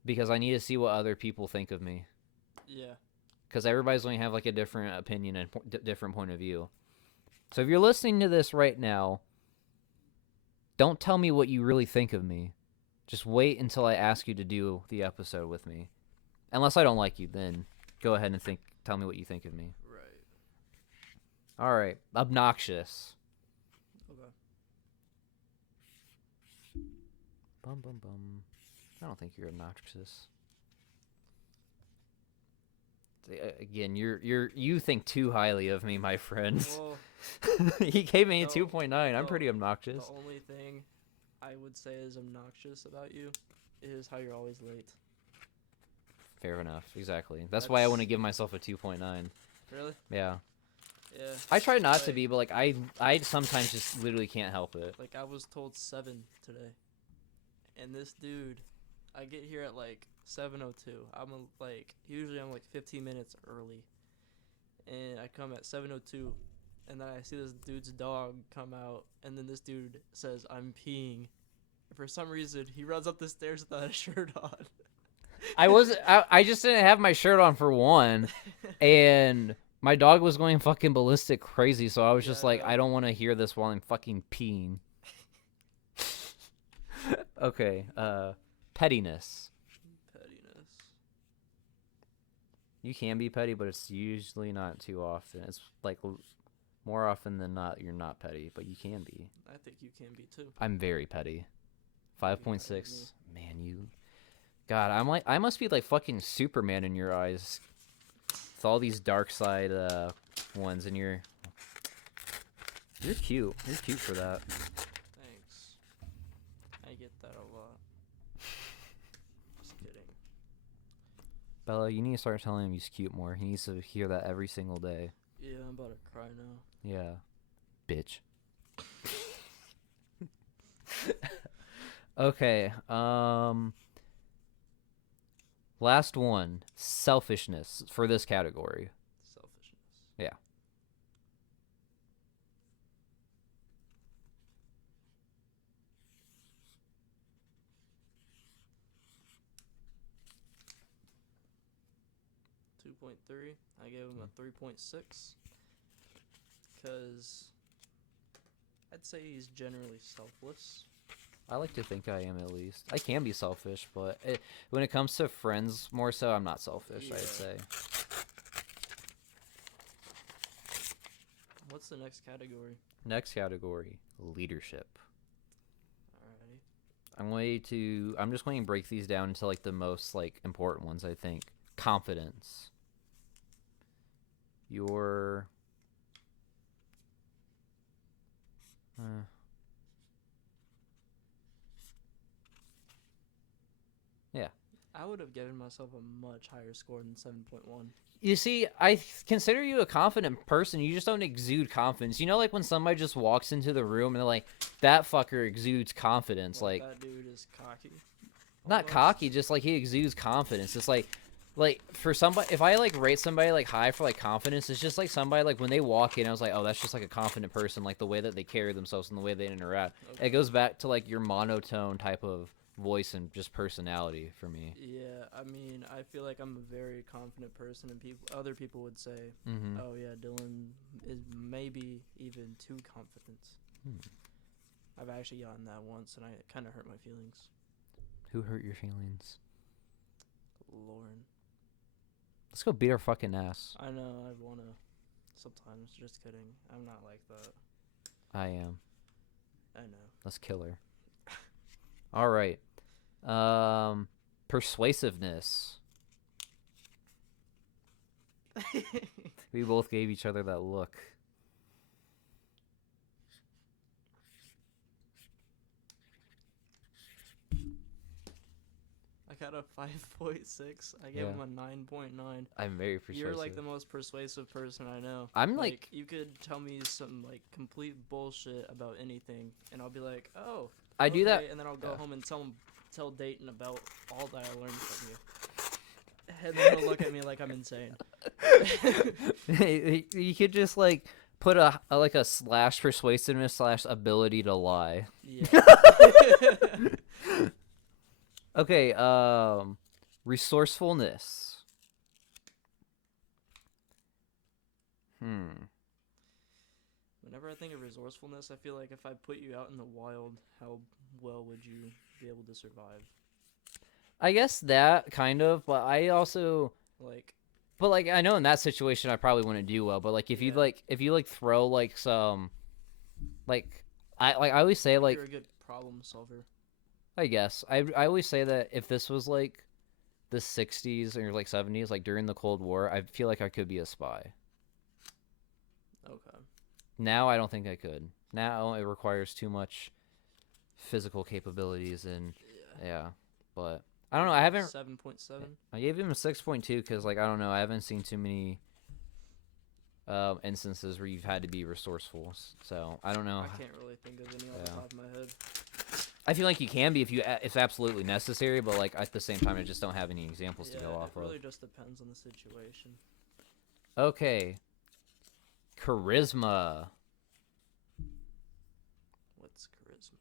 because I need to see what other people think of me. Yeah. Because everybody's going to have like a different opinion and different point of view. So if you're listening to this right now, don't tell me what you really think of me. Just wait until I ask you to do the episode with me. Unless I don't like you, then go ahead and tell me what you think of me. Right. All right. Obnoxious. Okay. Bum, bum, bum. I don't think you're obnoxious. Again, you think too highly of me, my friend. Well, He gave me a no, 2.9. I'm pretty obnoxious. The only thing I would say is obnoxious about you is how you're always late. Fair enough. Exactly. That's why I want to give myself a 2.9. Really? Yeah. Yeah. I try not to be, but like I sometimes just literally can't help it. Like I was told 7 today, and this dude, I get here at like 7:02. Usually I'm like 15 minutes early, and I come at 7:02, and then I see this dude's dog come out, and then this dude says I'm peeing. For some reason, he runs up the stairs without a shirt on. I just didn't have my shirt on for one, and my dog was going fucking ballistic crazy, so I was just like, I don't want to hear this while I'm fucking peeing. Okay, pettiness. Pettiness. You can be petty, but it's usually not too often. It's like more often than not, you're not petty, but you can be. I think you can be too. I'm very petty. 5.6. Man, you. God, I must be like fucking Superman in your eyes. With all these dark side ones, and you're cute. You're cute for that. Thanks. I get that a lot. Just kidding. Bella, you need to start telling him he's cute more. He needs to hear that every single day. Yeah, I'm about to cry now. Yeah. Bitch. Okay, last one. Selfishness for this category. Selfishness. Yeah. .3. I gave him a 3.6 because I'd say he's generally selfless. I like to think I am, at least. I can be selfish, but when it comes to friends more so, I'm not selfish, Yeah. I'd say. What's the next category? Next category, leadership. Alrighty. I'm just going to break these down into like the most like important ones, I think. Confidence. Your yeah. I would have given myself a much higher score than 7.1. You see, I consider you a confident person. You just don't exude confidence. You know, like when somebody just walks into the room and they're like, that fucker exudes confidence. Like that dude is cocky. Not Almost. cocky, just like he exudes confidence. It's like for somebody, if I like rate somebody like high for like confidence, it's just like somebody like when they walk in, I was like, oh, that's just like a confident person, like the way that they carry themselves and the way they interact. Okay. It goes back to like your monotone type of voice and just personality for me. Yeah, I mean, I feel like I'm a very confident person, and other people would say, Mm-hmm. oh yeah, Dylan is maybe even too confident. I've actually gotten that once, and it kind of hurt my feelings. Who hurt your feelings? Lauren. Let's go beat our fucking ass. I know, I want to sometimes. Just kidding. I'm not like that. I am. I know. Let's kill her. All right. Persuasiveness. We both gave each other that look. I got a 5.6. I gave him a 9.9. I'm very persuasive. You're like the most persuasive person I know. I'm like you could tell me some like complete bullshit about anything, and I'll be like, oh. I do that, and then I'll go home and tell Dayton about all that I learned from you. And then he'll look at me like I'm insane. You could just like put a slash persuasiveness slash ability to lie. Yeah. Okay, resourcefulness. Whenever I think of resourcefulness, I feel like if I put you out in the wild, how well would you be able to survive? I guess that kind of, but I also but like I know in that situation I probably wouldn't do well. But like if you throw like some I always say like you're a good problem solver. I guess I always say that if this was like the 60s or like 70s, like during the Cold War, I feel like I could be a spy. Okay. Now I don't think I could. Now it requires too much physical capabilities and yeah. But I don't know. I haven't. 7.7. I gave him a 6.2 because like I don't know. I haven't seen too many instances where you've had to be resourceful. So I don't know. I can't really think of any off the top of my head. I feel like you can be if it's absolutely necessary, but like at the same time, I just don't have any examples to go off It really of. just depends on the situation. Okay. Charisma. What's charisma?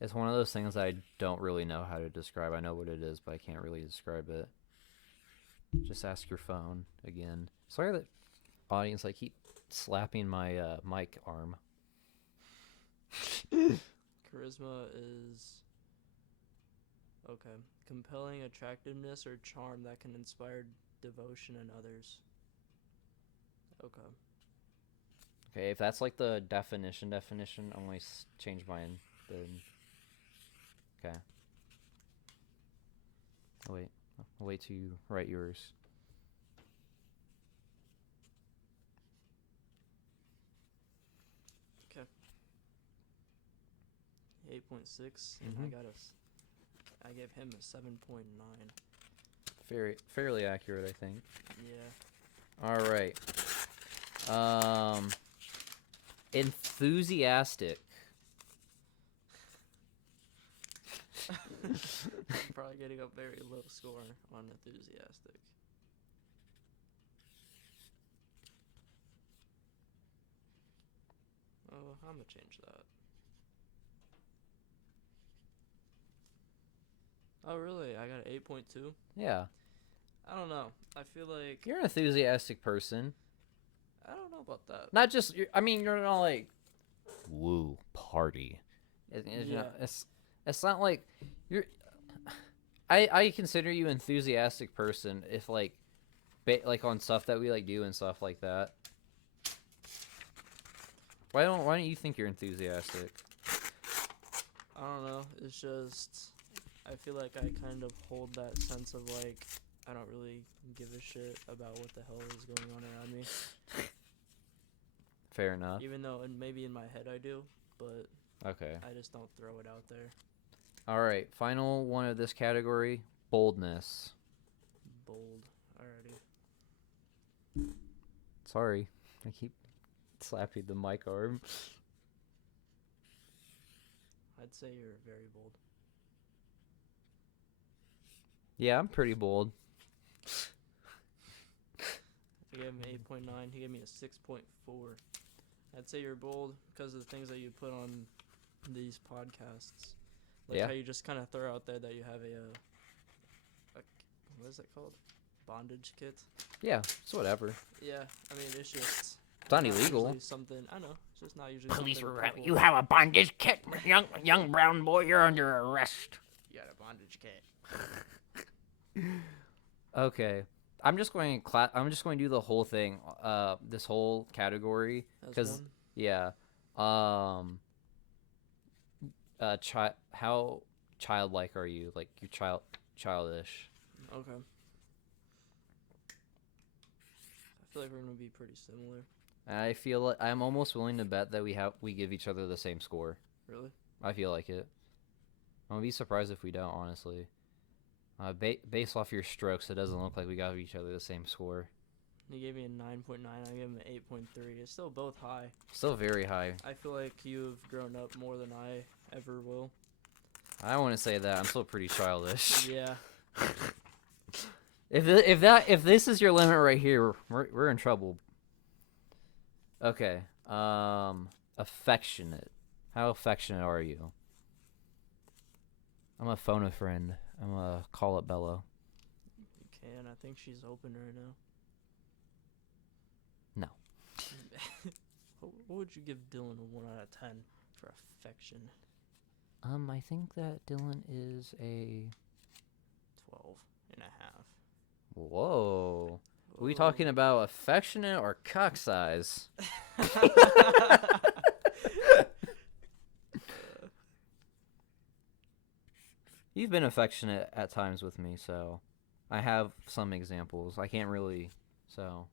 It's one of those things I don't really know how to describe. I know what it is, but I can't really describe it. Just ask your phone again. Sorry that audience, I keep slapping my mic arm. Charisma is compelling attractiveness or charm that can inspire devotion in others. Okay, if that's like the definition, I'm going to change mine then. Okay. Oh, wait. I'll wait till you write yours. Okay. 8.6, and I gave him a 7.9. Fairly accurate, I think. Yeah. All right. Enthusiastic. I'm probably getting a very low score on enthusiastic. Oh, I'm gonna change that. Oh, really? I got an 8.2? Yeah. I don't know. I feel like... You're an enthusiastic person. I don't know about that. Not just... I mean, you're not like... Woo, party. It's not like... You're... I consider you an enthusiastic person if, like... like, on stuff that we, like, do and stuff like that. Why don't you think you're enthusiastic? I don't know. It's just... I feel like I kind of hold that sense of, like... I don't really give a shit about what the hell is going on around me. Fair enough. Even though maybe in my head I do, but okay. I just don't throw it out there. All right, final one of this category, boldness. Bold. Alrighty. Sorry, I keep slapping the mic arm. I'd say you're very bold. Yeah, I'm pretty bold. I gave him an 8.9. He gave me a 6.4. I'd say you're bold because of the things that you put on these podcasts. Like how you just kind of throw out there that you have a what is it called? Bondage kit? Yeah, it's whatever. Yeah, I mean, it's just... It's not illegal. Something, I know, it's just not usually Police something were people... You have a bondage kit, young brown boy, you're under arrest. You got a bondage kit. Okay. I'm just going to do the whole thing, this whole category, because yeah, how childlike are you? Like you're childish. Okay. I feel like we're gonna be pretty similar. I feel like I'm almost willing to bet that we give each other the same score. Really? I feel like it. I'm gonna be surprised if we don't, honestly. Based off your strokes, it doesn't look like we got each other the same score. You gave me a 9.9. I gave him an 8.3. It's still both high. Still very high. I feel like you've grown up more than I ever will. I don't want to say that. I'm still pretty childish. Yeah. If this is your limit right here, we're in trouble. Okay. Affectionate. How affectionate are you? I'm a phone a friend. I'm gonna call up Bella. You can. I think she's open right now. No. What would you give Dylan a 1 out of 10 for affection? I think that Dylan is a 12 and a half. Whoa. Are we talking about affectionate or cock size? You've been affectionate at times with me, so I have some examples. I can't really, so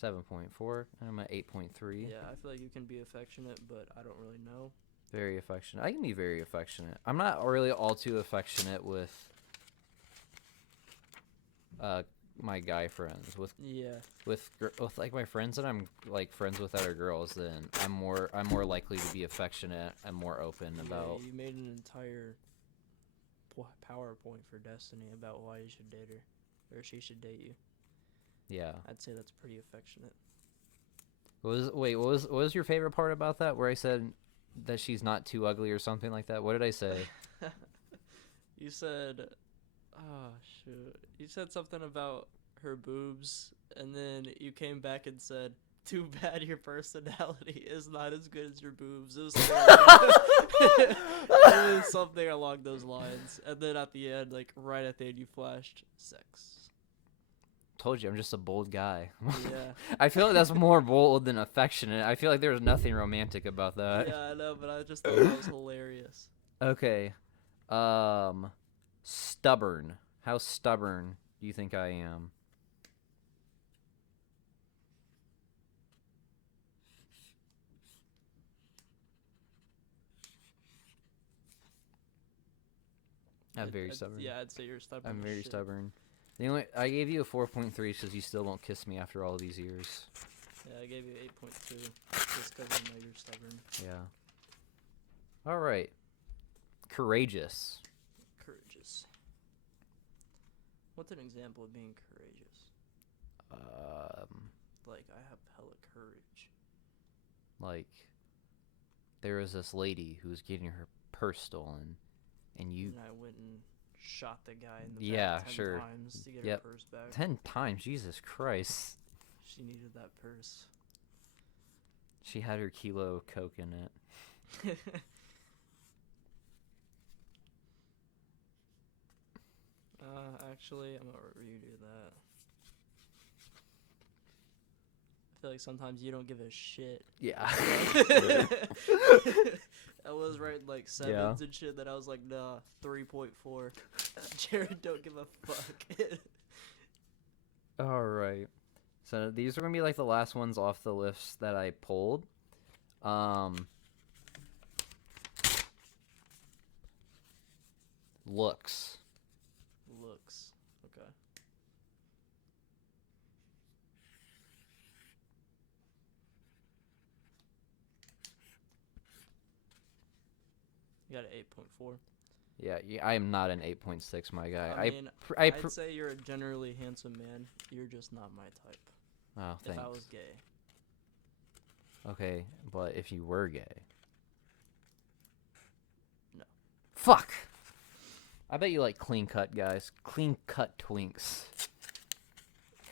7.4. I'm at 8.3. Yeah, I feel like you can be affectionate, but I don't really know. Very affectionate. I can be very affectionate. I'm not really all too affectionate with my guy friends. With like my friends that I'm like friends with that are girls, then I'm more likely to be affectionate and more open about. You made an entire PowerPoint for Destiny about why you should date her, or she should date you. Yeah. I'd say that's pretty affectionate. What was your favorite part about that? Where I said that she's not too ugly or something like that? What did I say? You said, oh shoot, you said something about her boobs, and then you came back and said, "Too bad your personality is not as good as your boobs." It was, it was something along those lines, and then at the end, like right at the end, you flashed sex. Told you, I'm just a bold guy. Yeah. I feel like that's more bold than affectionate. I feel like there's nothing romantic about that. Yeah, I know, but I just thought that was hilarious. Okay. Stubborn. How stubborn do you think I am? I'm very stubborn. Yeah, I'd say you're stubborn. I'm as very shit. stubborn. I gave you a 4.3 because you still won't kiss me after all these years. Yeah, I gave you 8.2 just because I know you're stubborn. Yeah. All right. Courageous. Courageous. What's an example of being courageous? Like, I have hella courage. Like, there was this lady who was getting her purse stolen, and you... And I went and shot the guy in the back 10 times to get her purse back. 10 times? Jesus Christ. She needed that purse. She had her kilo Coke in it. Actually, I'm gonna redo that. I feel like sometimes you don't give a shit. Yeah. I was writing like sevens and shit, that I was like, nah, 3.4. Jared don't give a fuck. All right. So these are going to be like the last ones off the list that I pulled. Looks. Looks. Okay. You got an 8.4. Yeah, I am not an 8.6, my guy. I mean, I'd say you're a generally handsome man. You're just not my type. Oh, thanks. If I was gay. Okay, but if you were gay. No. Fuck! I bet you like clean-cut guys. Clean-cut twinks.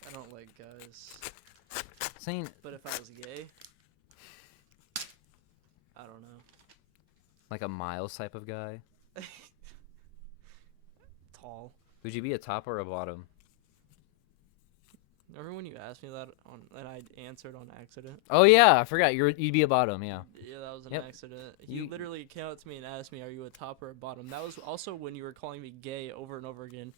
I don't like guys. Saying... But if I was gay... I don't know. Like a Miles type of guy? Tall. Would you be a top or a bottom? Remember when you asked me that and I answered on accident? Oh yeah, I forgot. You'd be a bottom, yeah. Yeah, that was an accident. You literally came up to me and asked me, "Are you a top or a bottom?" That was also when you were calling me gay over and over again.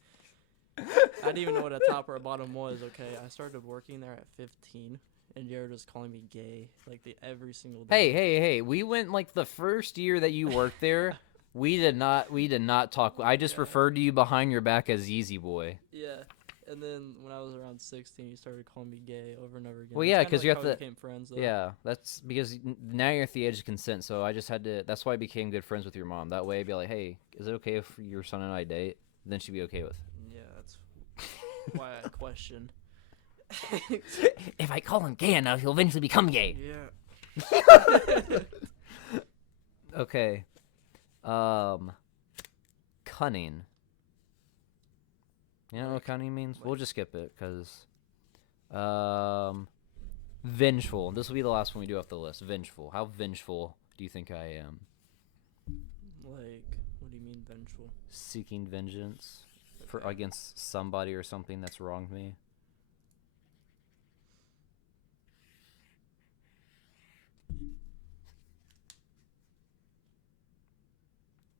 I didn't even know what a top or a bottom was. Okay, I started working there at 15, and Jared was calling me gay like every single day. Hey! We went like the first year that you worked there. We did not talk. I just referred to you behind your back as Yeezy Boy. Yeah. And then when I was around 16, you started calling me gay over and over again. Well, yeah, because like you have to. Became friends, though. Yeah, that's because now you're at the age of consent. So I just had to. That's why I became good friends with your mom. That way, I'd be like, "Hey, is it okay if your son and I date?" Then she'd be okay with. Yeah, that's why I question. If I call him gay enough, he'll eventually become gay. Yeah. Okay. Cunning. You know what cunning means? We'll just skip it, because... vengeful. This will be the last one we do off the list. Vengeful. How vengeful do you think I am? Like, what do you mean vengeful? Seeking vengeance against somebody or something that's wronged me.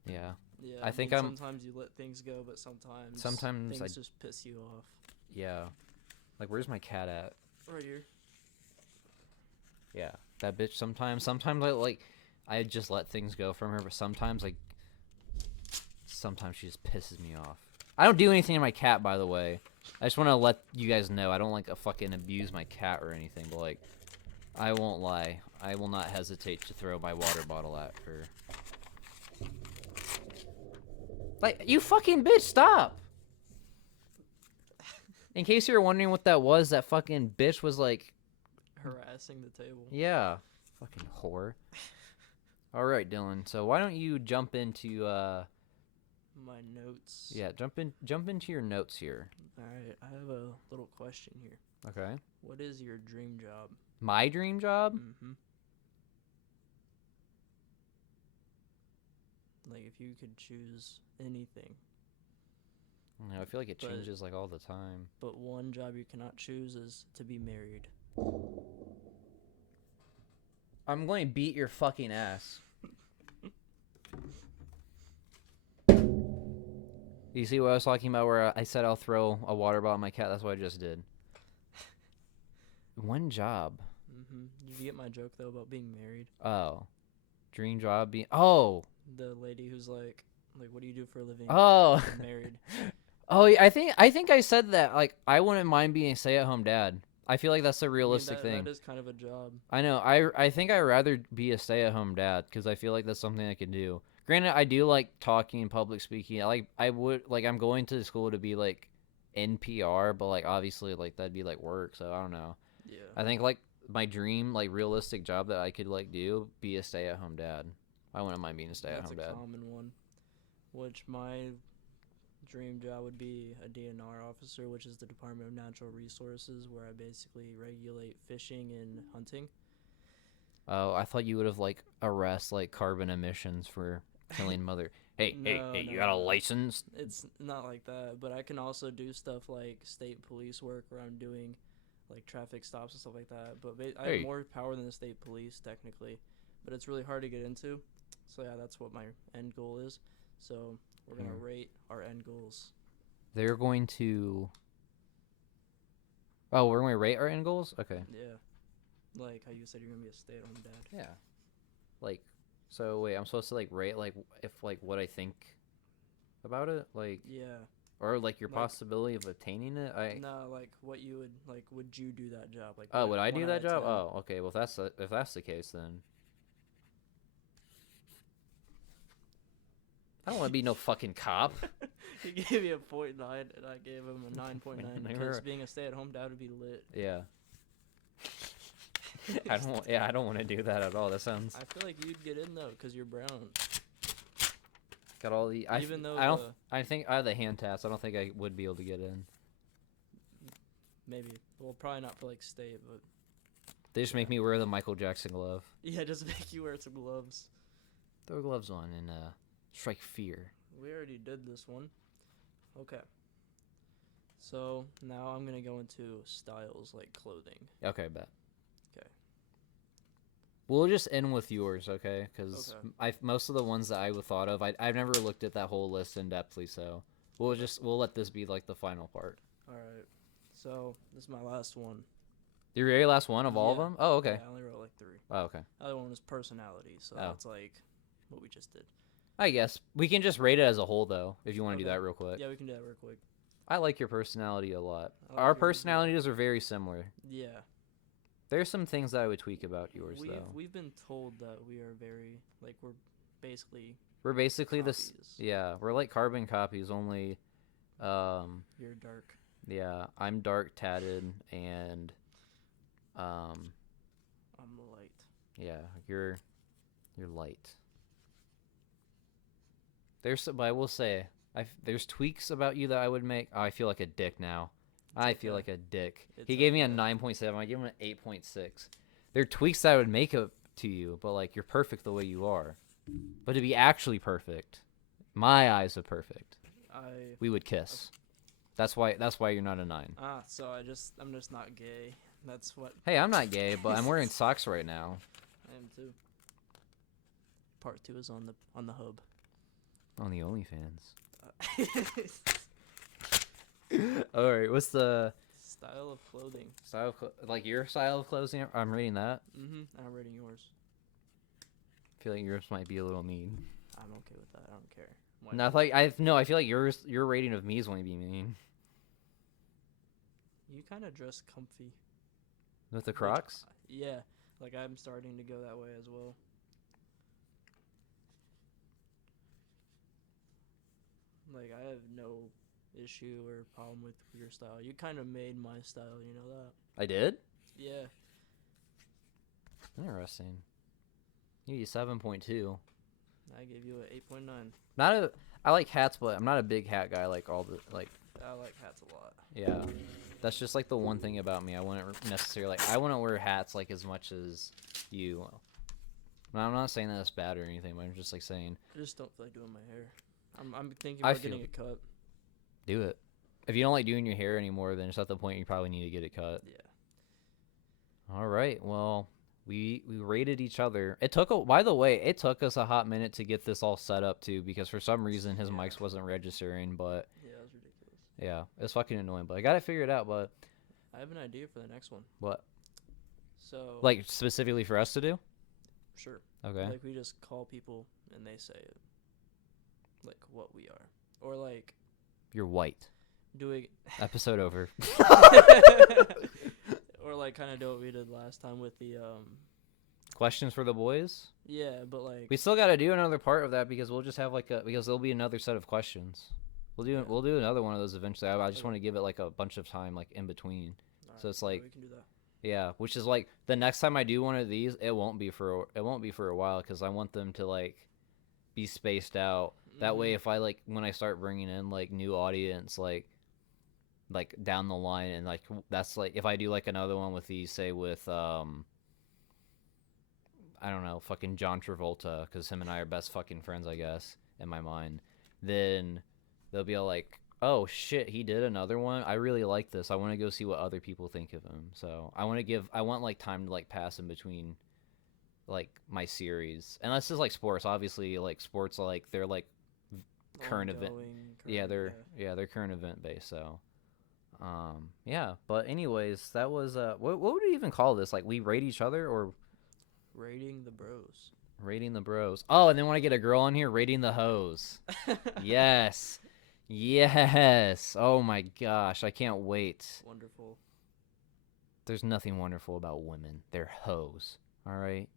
Yeah. Yeah, I think mean, I'm. sometimes you let things go, but sometimes Sometimes things just piss you off. Yeah. Like, where's my cat at? Right here. Yeah, that bitch. Sometimes I just let things go from her, but sometimes she just pisses me off. I don't do anything to my cat, by the way. I just want to let you guys know I don't like fucking abuse my cat or anything, but like, I won't lie. I will not hesitate to throw my water bottle at her. Like, you fucking bitch, stop! In case you were wondering what that was, that fucking bitch was like... Harassing the table. Yeah. Fucking whore. Alright, Dylan, so why don't you jump into, My notes. Yeah, jump into your notes here. Alright, I have a little question here. Okay. What is your dream job? My dream job? Mm-hmm. Like, if you could choose anything. I feel like it changes, like, all the time. But one job you cannot choose is to be married. I'm going to beat your fucking ass. You see what I was talking about where I said I'll throw a water bottle at my cat? That's what I just did. One job. Mm-hmm. Did you get my joke, though, about being married? Oh. Dream job being... Oh! The lady who's like, what do you do for a living? Oh! I'm married. Oh, yeah, I think I said that. Like, I wouldn't mind being a stay-at-home dad. I feel like that's a realistic thing. That is kind of a job. I know. I think I'd rather be a stay-at-home dad because I feel like that's something I can do. Granted, I do like talking and public speaking. I'm going to school to be like NPR, but like obviously like that'd be like work. So I don't know. Yeah. I think like my dream like realistic job that I could like do be a stay-at-home dad. I wouldn't mind being a stay-at-home dad. That's a common one. Which my dream job would be a DNR officer, which is the Department of Natural Resources, where I basically regulate fishing and hunting. Oh, I thought you would have like arrest like carbon emissions for killing mother. Hey, you got a license? It's not like that, but I can also do stuff like state police work where I'm doing like traffic stops and stuff like that. But I have more power than the state police technically, but it's really hard to get into. So yeah, that's what my end goal is. So we're gonna rate our end goals. They're going to... Oh, we're going to rate our end goals? Okay. Yeah. Like how you said you're going to be a stay-at-home dad. Yeah. Like, so wait, I'm supposed to like rate like if like what I think about it? Like... Yeah. Or like your possibility of attaining it? No, like what you would, like would you do that job? Like, oh, would I do that job? Oh, okay. Well, if that's the case, then... I don't want to be no fucking cop. He gave me a 0.9, and I gave him a 9.9 because being a stay-at-home dad would be lit. Yeah. I don't want to do that at all. That sounds... I feel like you'd get in though, cause you're brown. Got all the... I think I have the hand tats. I don't think I would be able to get in. Maybe. Well, probably not for like state, but... They just make me wear the Michael Jackson glove. Yeah, just make you wear some gloves. Throw gloves on and strike fear. We already did this one. Okay. So now I'm gonna go into styles like clothing. Okay, bet. Okay. We'll just end with yours, okay? Because most of the ones that I thought of, I've never looked at that whole list in depthly, so we'll let this be like the final part. All right. So this is my last one. Your very last one of all of them? Oh, okay. Yeah, I only wrote like 3. Oh, okay. The other one was personality, so that's like what we just did. I guess we can just rate it as a whole, though, if you want to do that real quick. Yeah, we can do that real quick. I like your personality a lot. Our personalities are very similar. Yeah. There's some things that I would tweak about yours, though. We've been told that we are very, like, we're basically copies. Yeah, we're like carbon copies, only... You're dark. Yeah, I'm dark, tatted, and... I'm light. Yeah, you're light. But I will say, there's tweaks about you that I would make. Oh, I feel like a dick now. I feel like a dick. He gave me a 9.7. I gave him an 8.6. There are tweaks that I would make up to you, but like you're perfect the way you are. But to be actually perfect, my eyes are perfect. We would kiss. That's why you're not a 9. So I'm just not gay. That's what. Hey, I'm not gay, but I'm wearing socks right now. I am too. Part 2 is on the hub. On the OnlyFans. All right, what's the Style of clothing. style of like your style of clothing? I'm reading that. I'm reading yours. I feel like yours might be a little mean. I'm okay with that. I don't care. No, I feel like your rating of me is going to be mean. You kind of dress comfy. With the Crocs? Yeah, like I'm starting to go that way as well. Like I have no issue or problem with your style. You kind of made my style, you know that? I did? Yeah. Interesting. You 7.2. I gave you an 8.9. I like hats, but I'm not a big hat guy like all the like. I like hats a lot. Yeah. That's just like the one thing about me. I wouldn't necessarily I wouldn't wear hats like as much as you. I'm not saying that it's bad or anything, but I'm just like saying. I just don't feel like doing my hair. I'm thinking about getting it cut. Do it. If you don't like doing your hair anymore, then it's at the point you probably need to get it cut. Yeah. All right. Well, we rated each other. By the way, it took us a hot minute to get this all set up too, because for some reason his mics wasn't registering, but yeah, it was ridiculous. Yeah, it's fucking annoying, but I got it figured out, but I have an idea for the next one. What? So like specifically for us to do? Sure. Okay. Like we just call people and they say it. Like what we are. Or like You're white. Doing Episode over. Or like kind of do what we did last time with the Questions for the boys? Yeah, but like we still got to do another part of that because we'll just have because there'll be another set of questions. We'll do another one of those eventually. I just want to give it like a bunch of time like in between. Right, so it's like we can do that. Yeah, which is like the next time I do one of these, it won't be for a while cuz I want them to like be spaced out. That way if I like when I start bringing in like new audience like down the line and like that's like if I do like another one with these say with I don't know, fucking John Travolta, because him and I are best fucking friends, I guess, in my mind, then they'll be all like, oh shit, he did another one? I really like this. I want to go see what other people think of him. So I want like time to like pass in between like my series. Unless it's like sports. Obviously, like sports, like they're like current event. They're current event based, so. Yeah, but anyways, that was, what would we even call this? Like, we rate each other, or? Rating the bros. Rating the bros. Oh, and then when I get a girl on here, rating the hoes. Yes. Yes. Oh my gosh, I can't wait. Wonderful. There's nothing wonderful about women. They're hoes. Alright?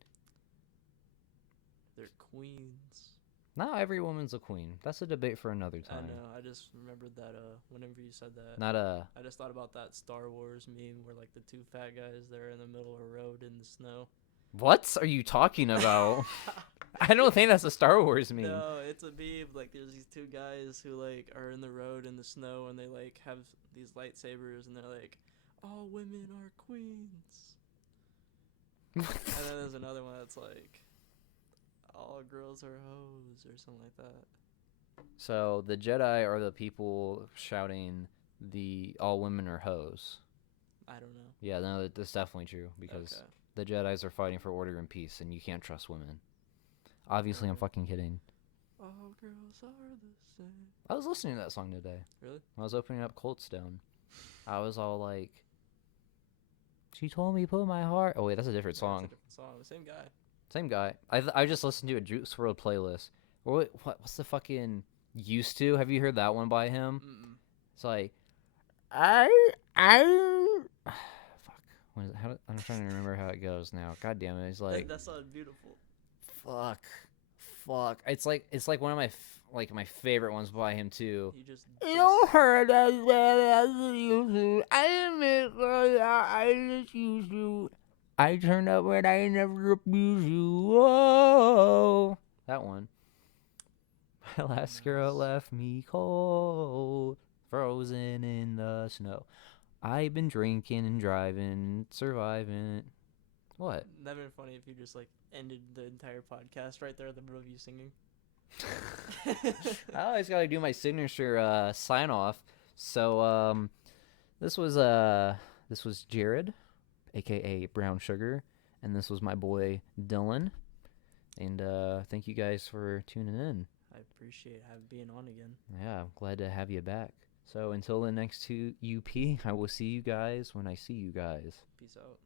They're queens. Not every woman's a queen. That's a debate for another time. I know. I just remembered that whenever you said that. I just thought about that Star Wars meme where like the two fat guys they're in the middle of a road in the snow. What are you talking about? I don't think that's a Star Wars meme. No, it's a meme. Like there's these two guys who like are in the road in the snow and they like have these lightsabers and they're like, all women are queens. And then there's another one that's like, all girls are hoes or something like that. So the Jedi are the people shouting the all women are hoes. I don't know. Yeah, no, that's definitely true because the Jedis are fighting for order and peace, and you can't trust women. Obviously, I'm fucking kidding. All girls are the same. I was listening to that song today. Really? When I was opening up Cold Stone. I was all like, she told me put my heart. Oh wait, that's a different song. That's a different song. Same guy. Same guy. I just listened to a Juice WRLD playlist. What's the fucking Used To? Have you heard that one by him? Mm-mm. It's like, fuck. What is it? I'm trying to remember how it goes now. God damn it. He's like, that sounds beautiful. Fuck. It's like one of my favorite ones by him too. You don't hurt as bad as you used to. I admit I just used to. I turned up when I never abused you. Whoa. That one. My last girl left me cold, frozen in the snow. I've been drinking and driving, surviving. What? That'd been funny if you just like ended the entire podcast right there at the middle of you singing. I always gotta do my signature sign off. So this was Jared, aka Brown Sugar, and this was my boy Dylan. And thank you guys for tuning in. I appreciate being on again. Yeah, I'm glad to have you back. So until the next UP, I will see you guys when I see you guys. Peace out.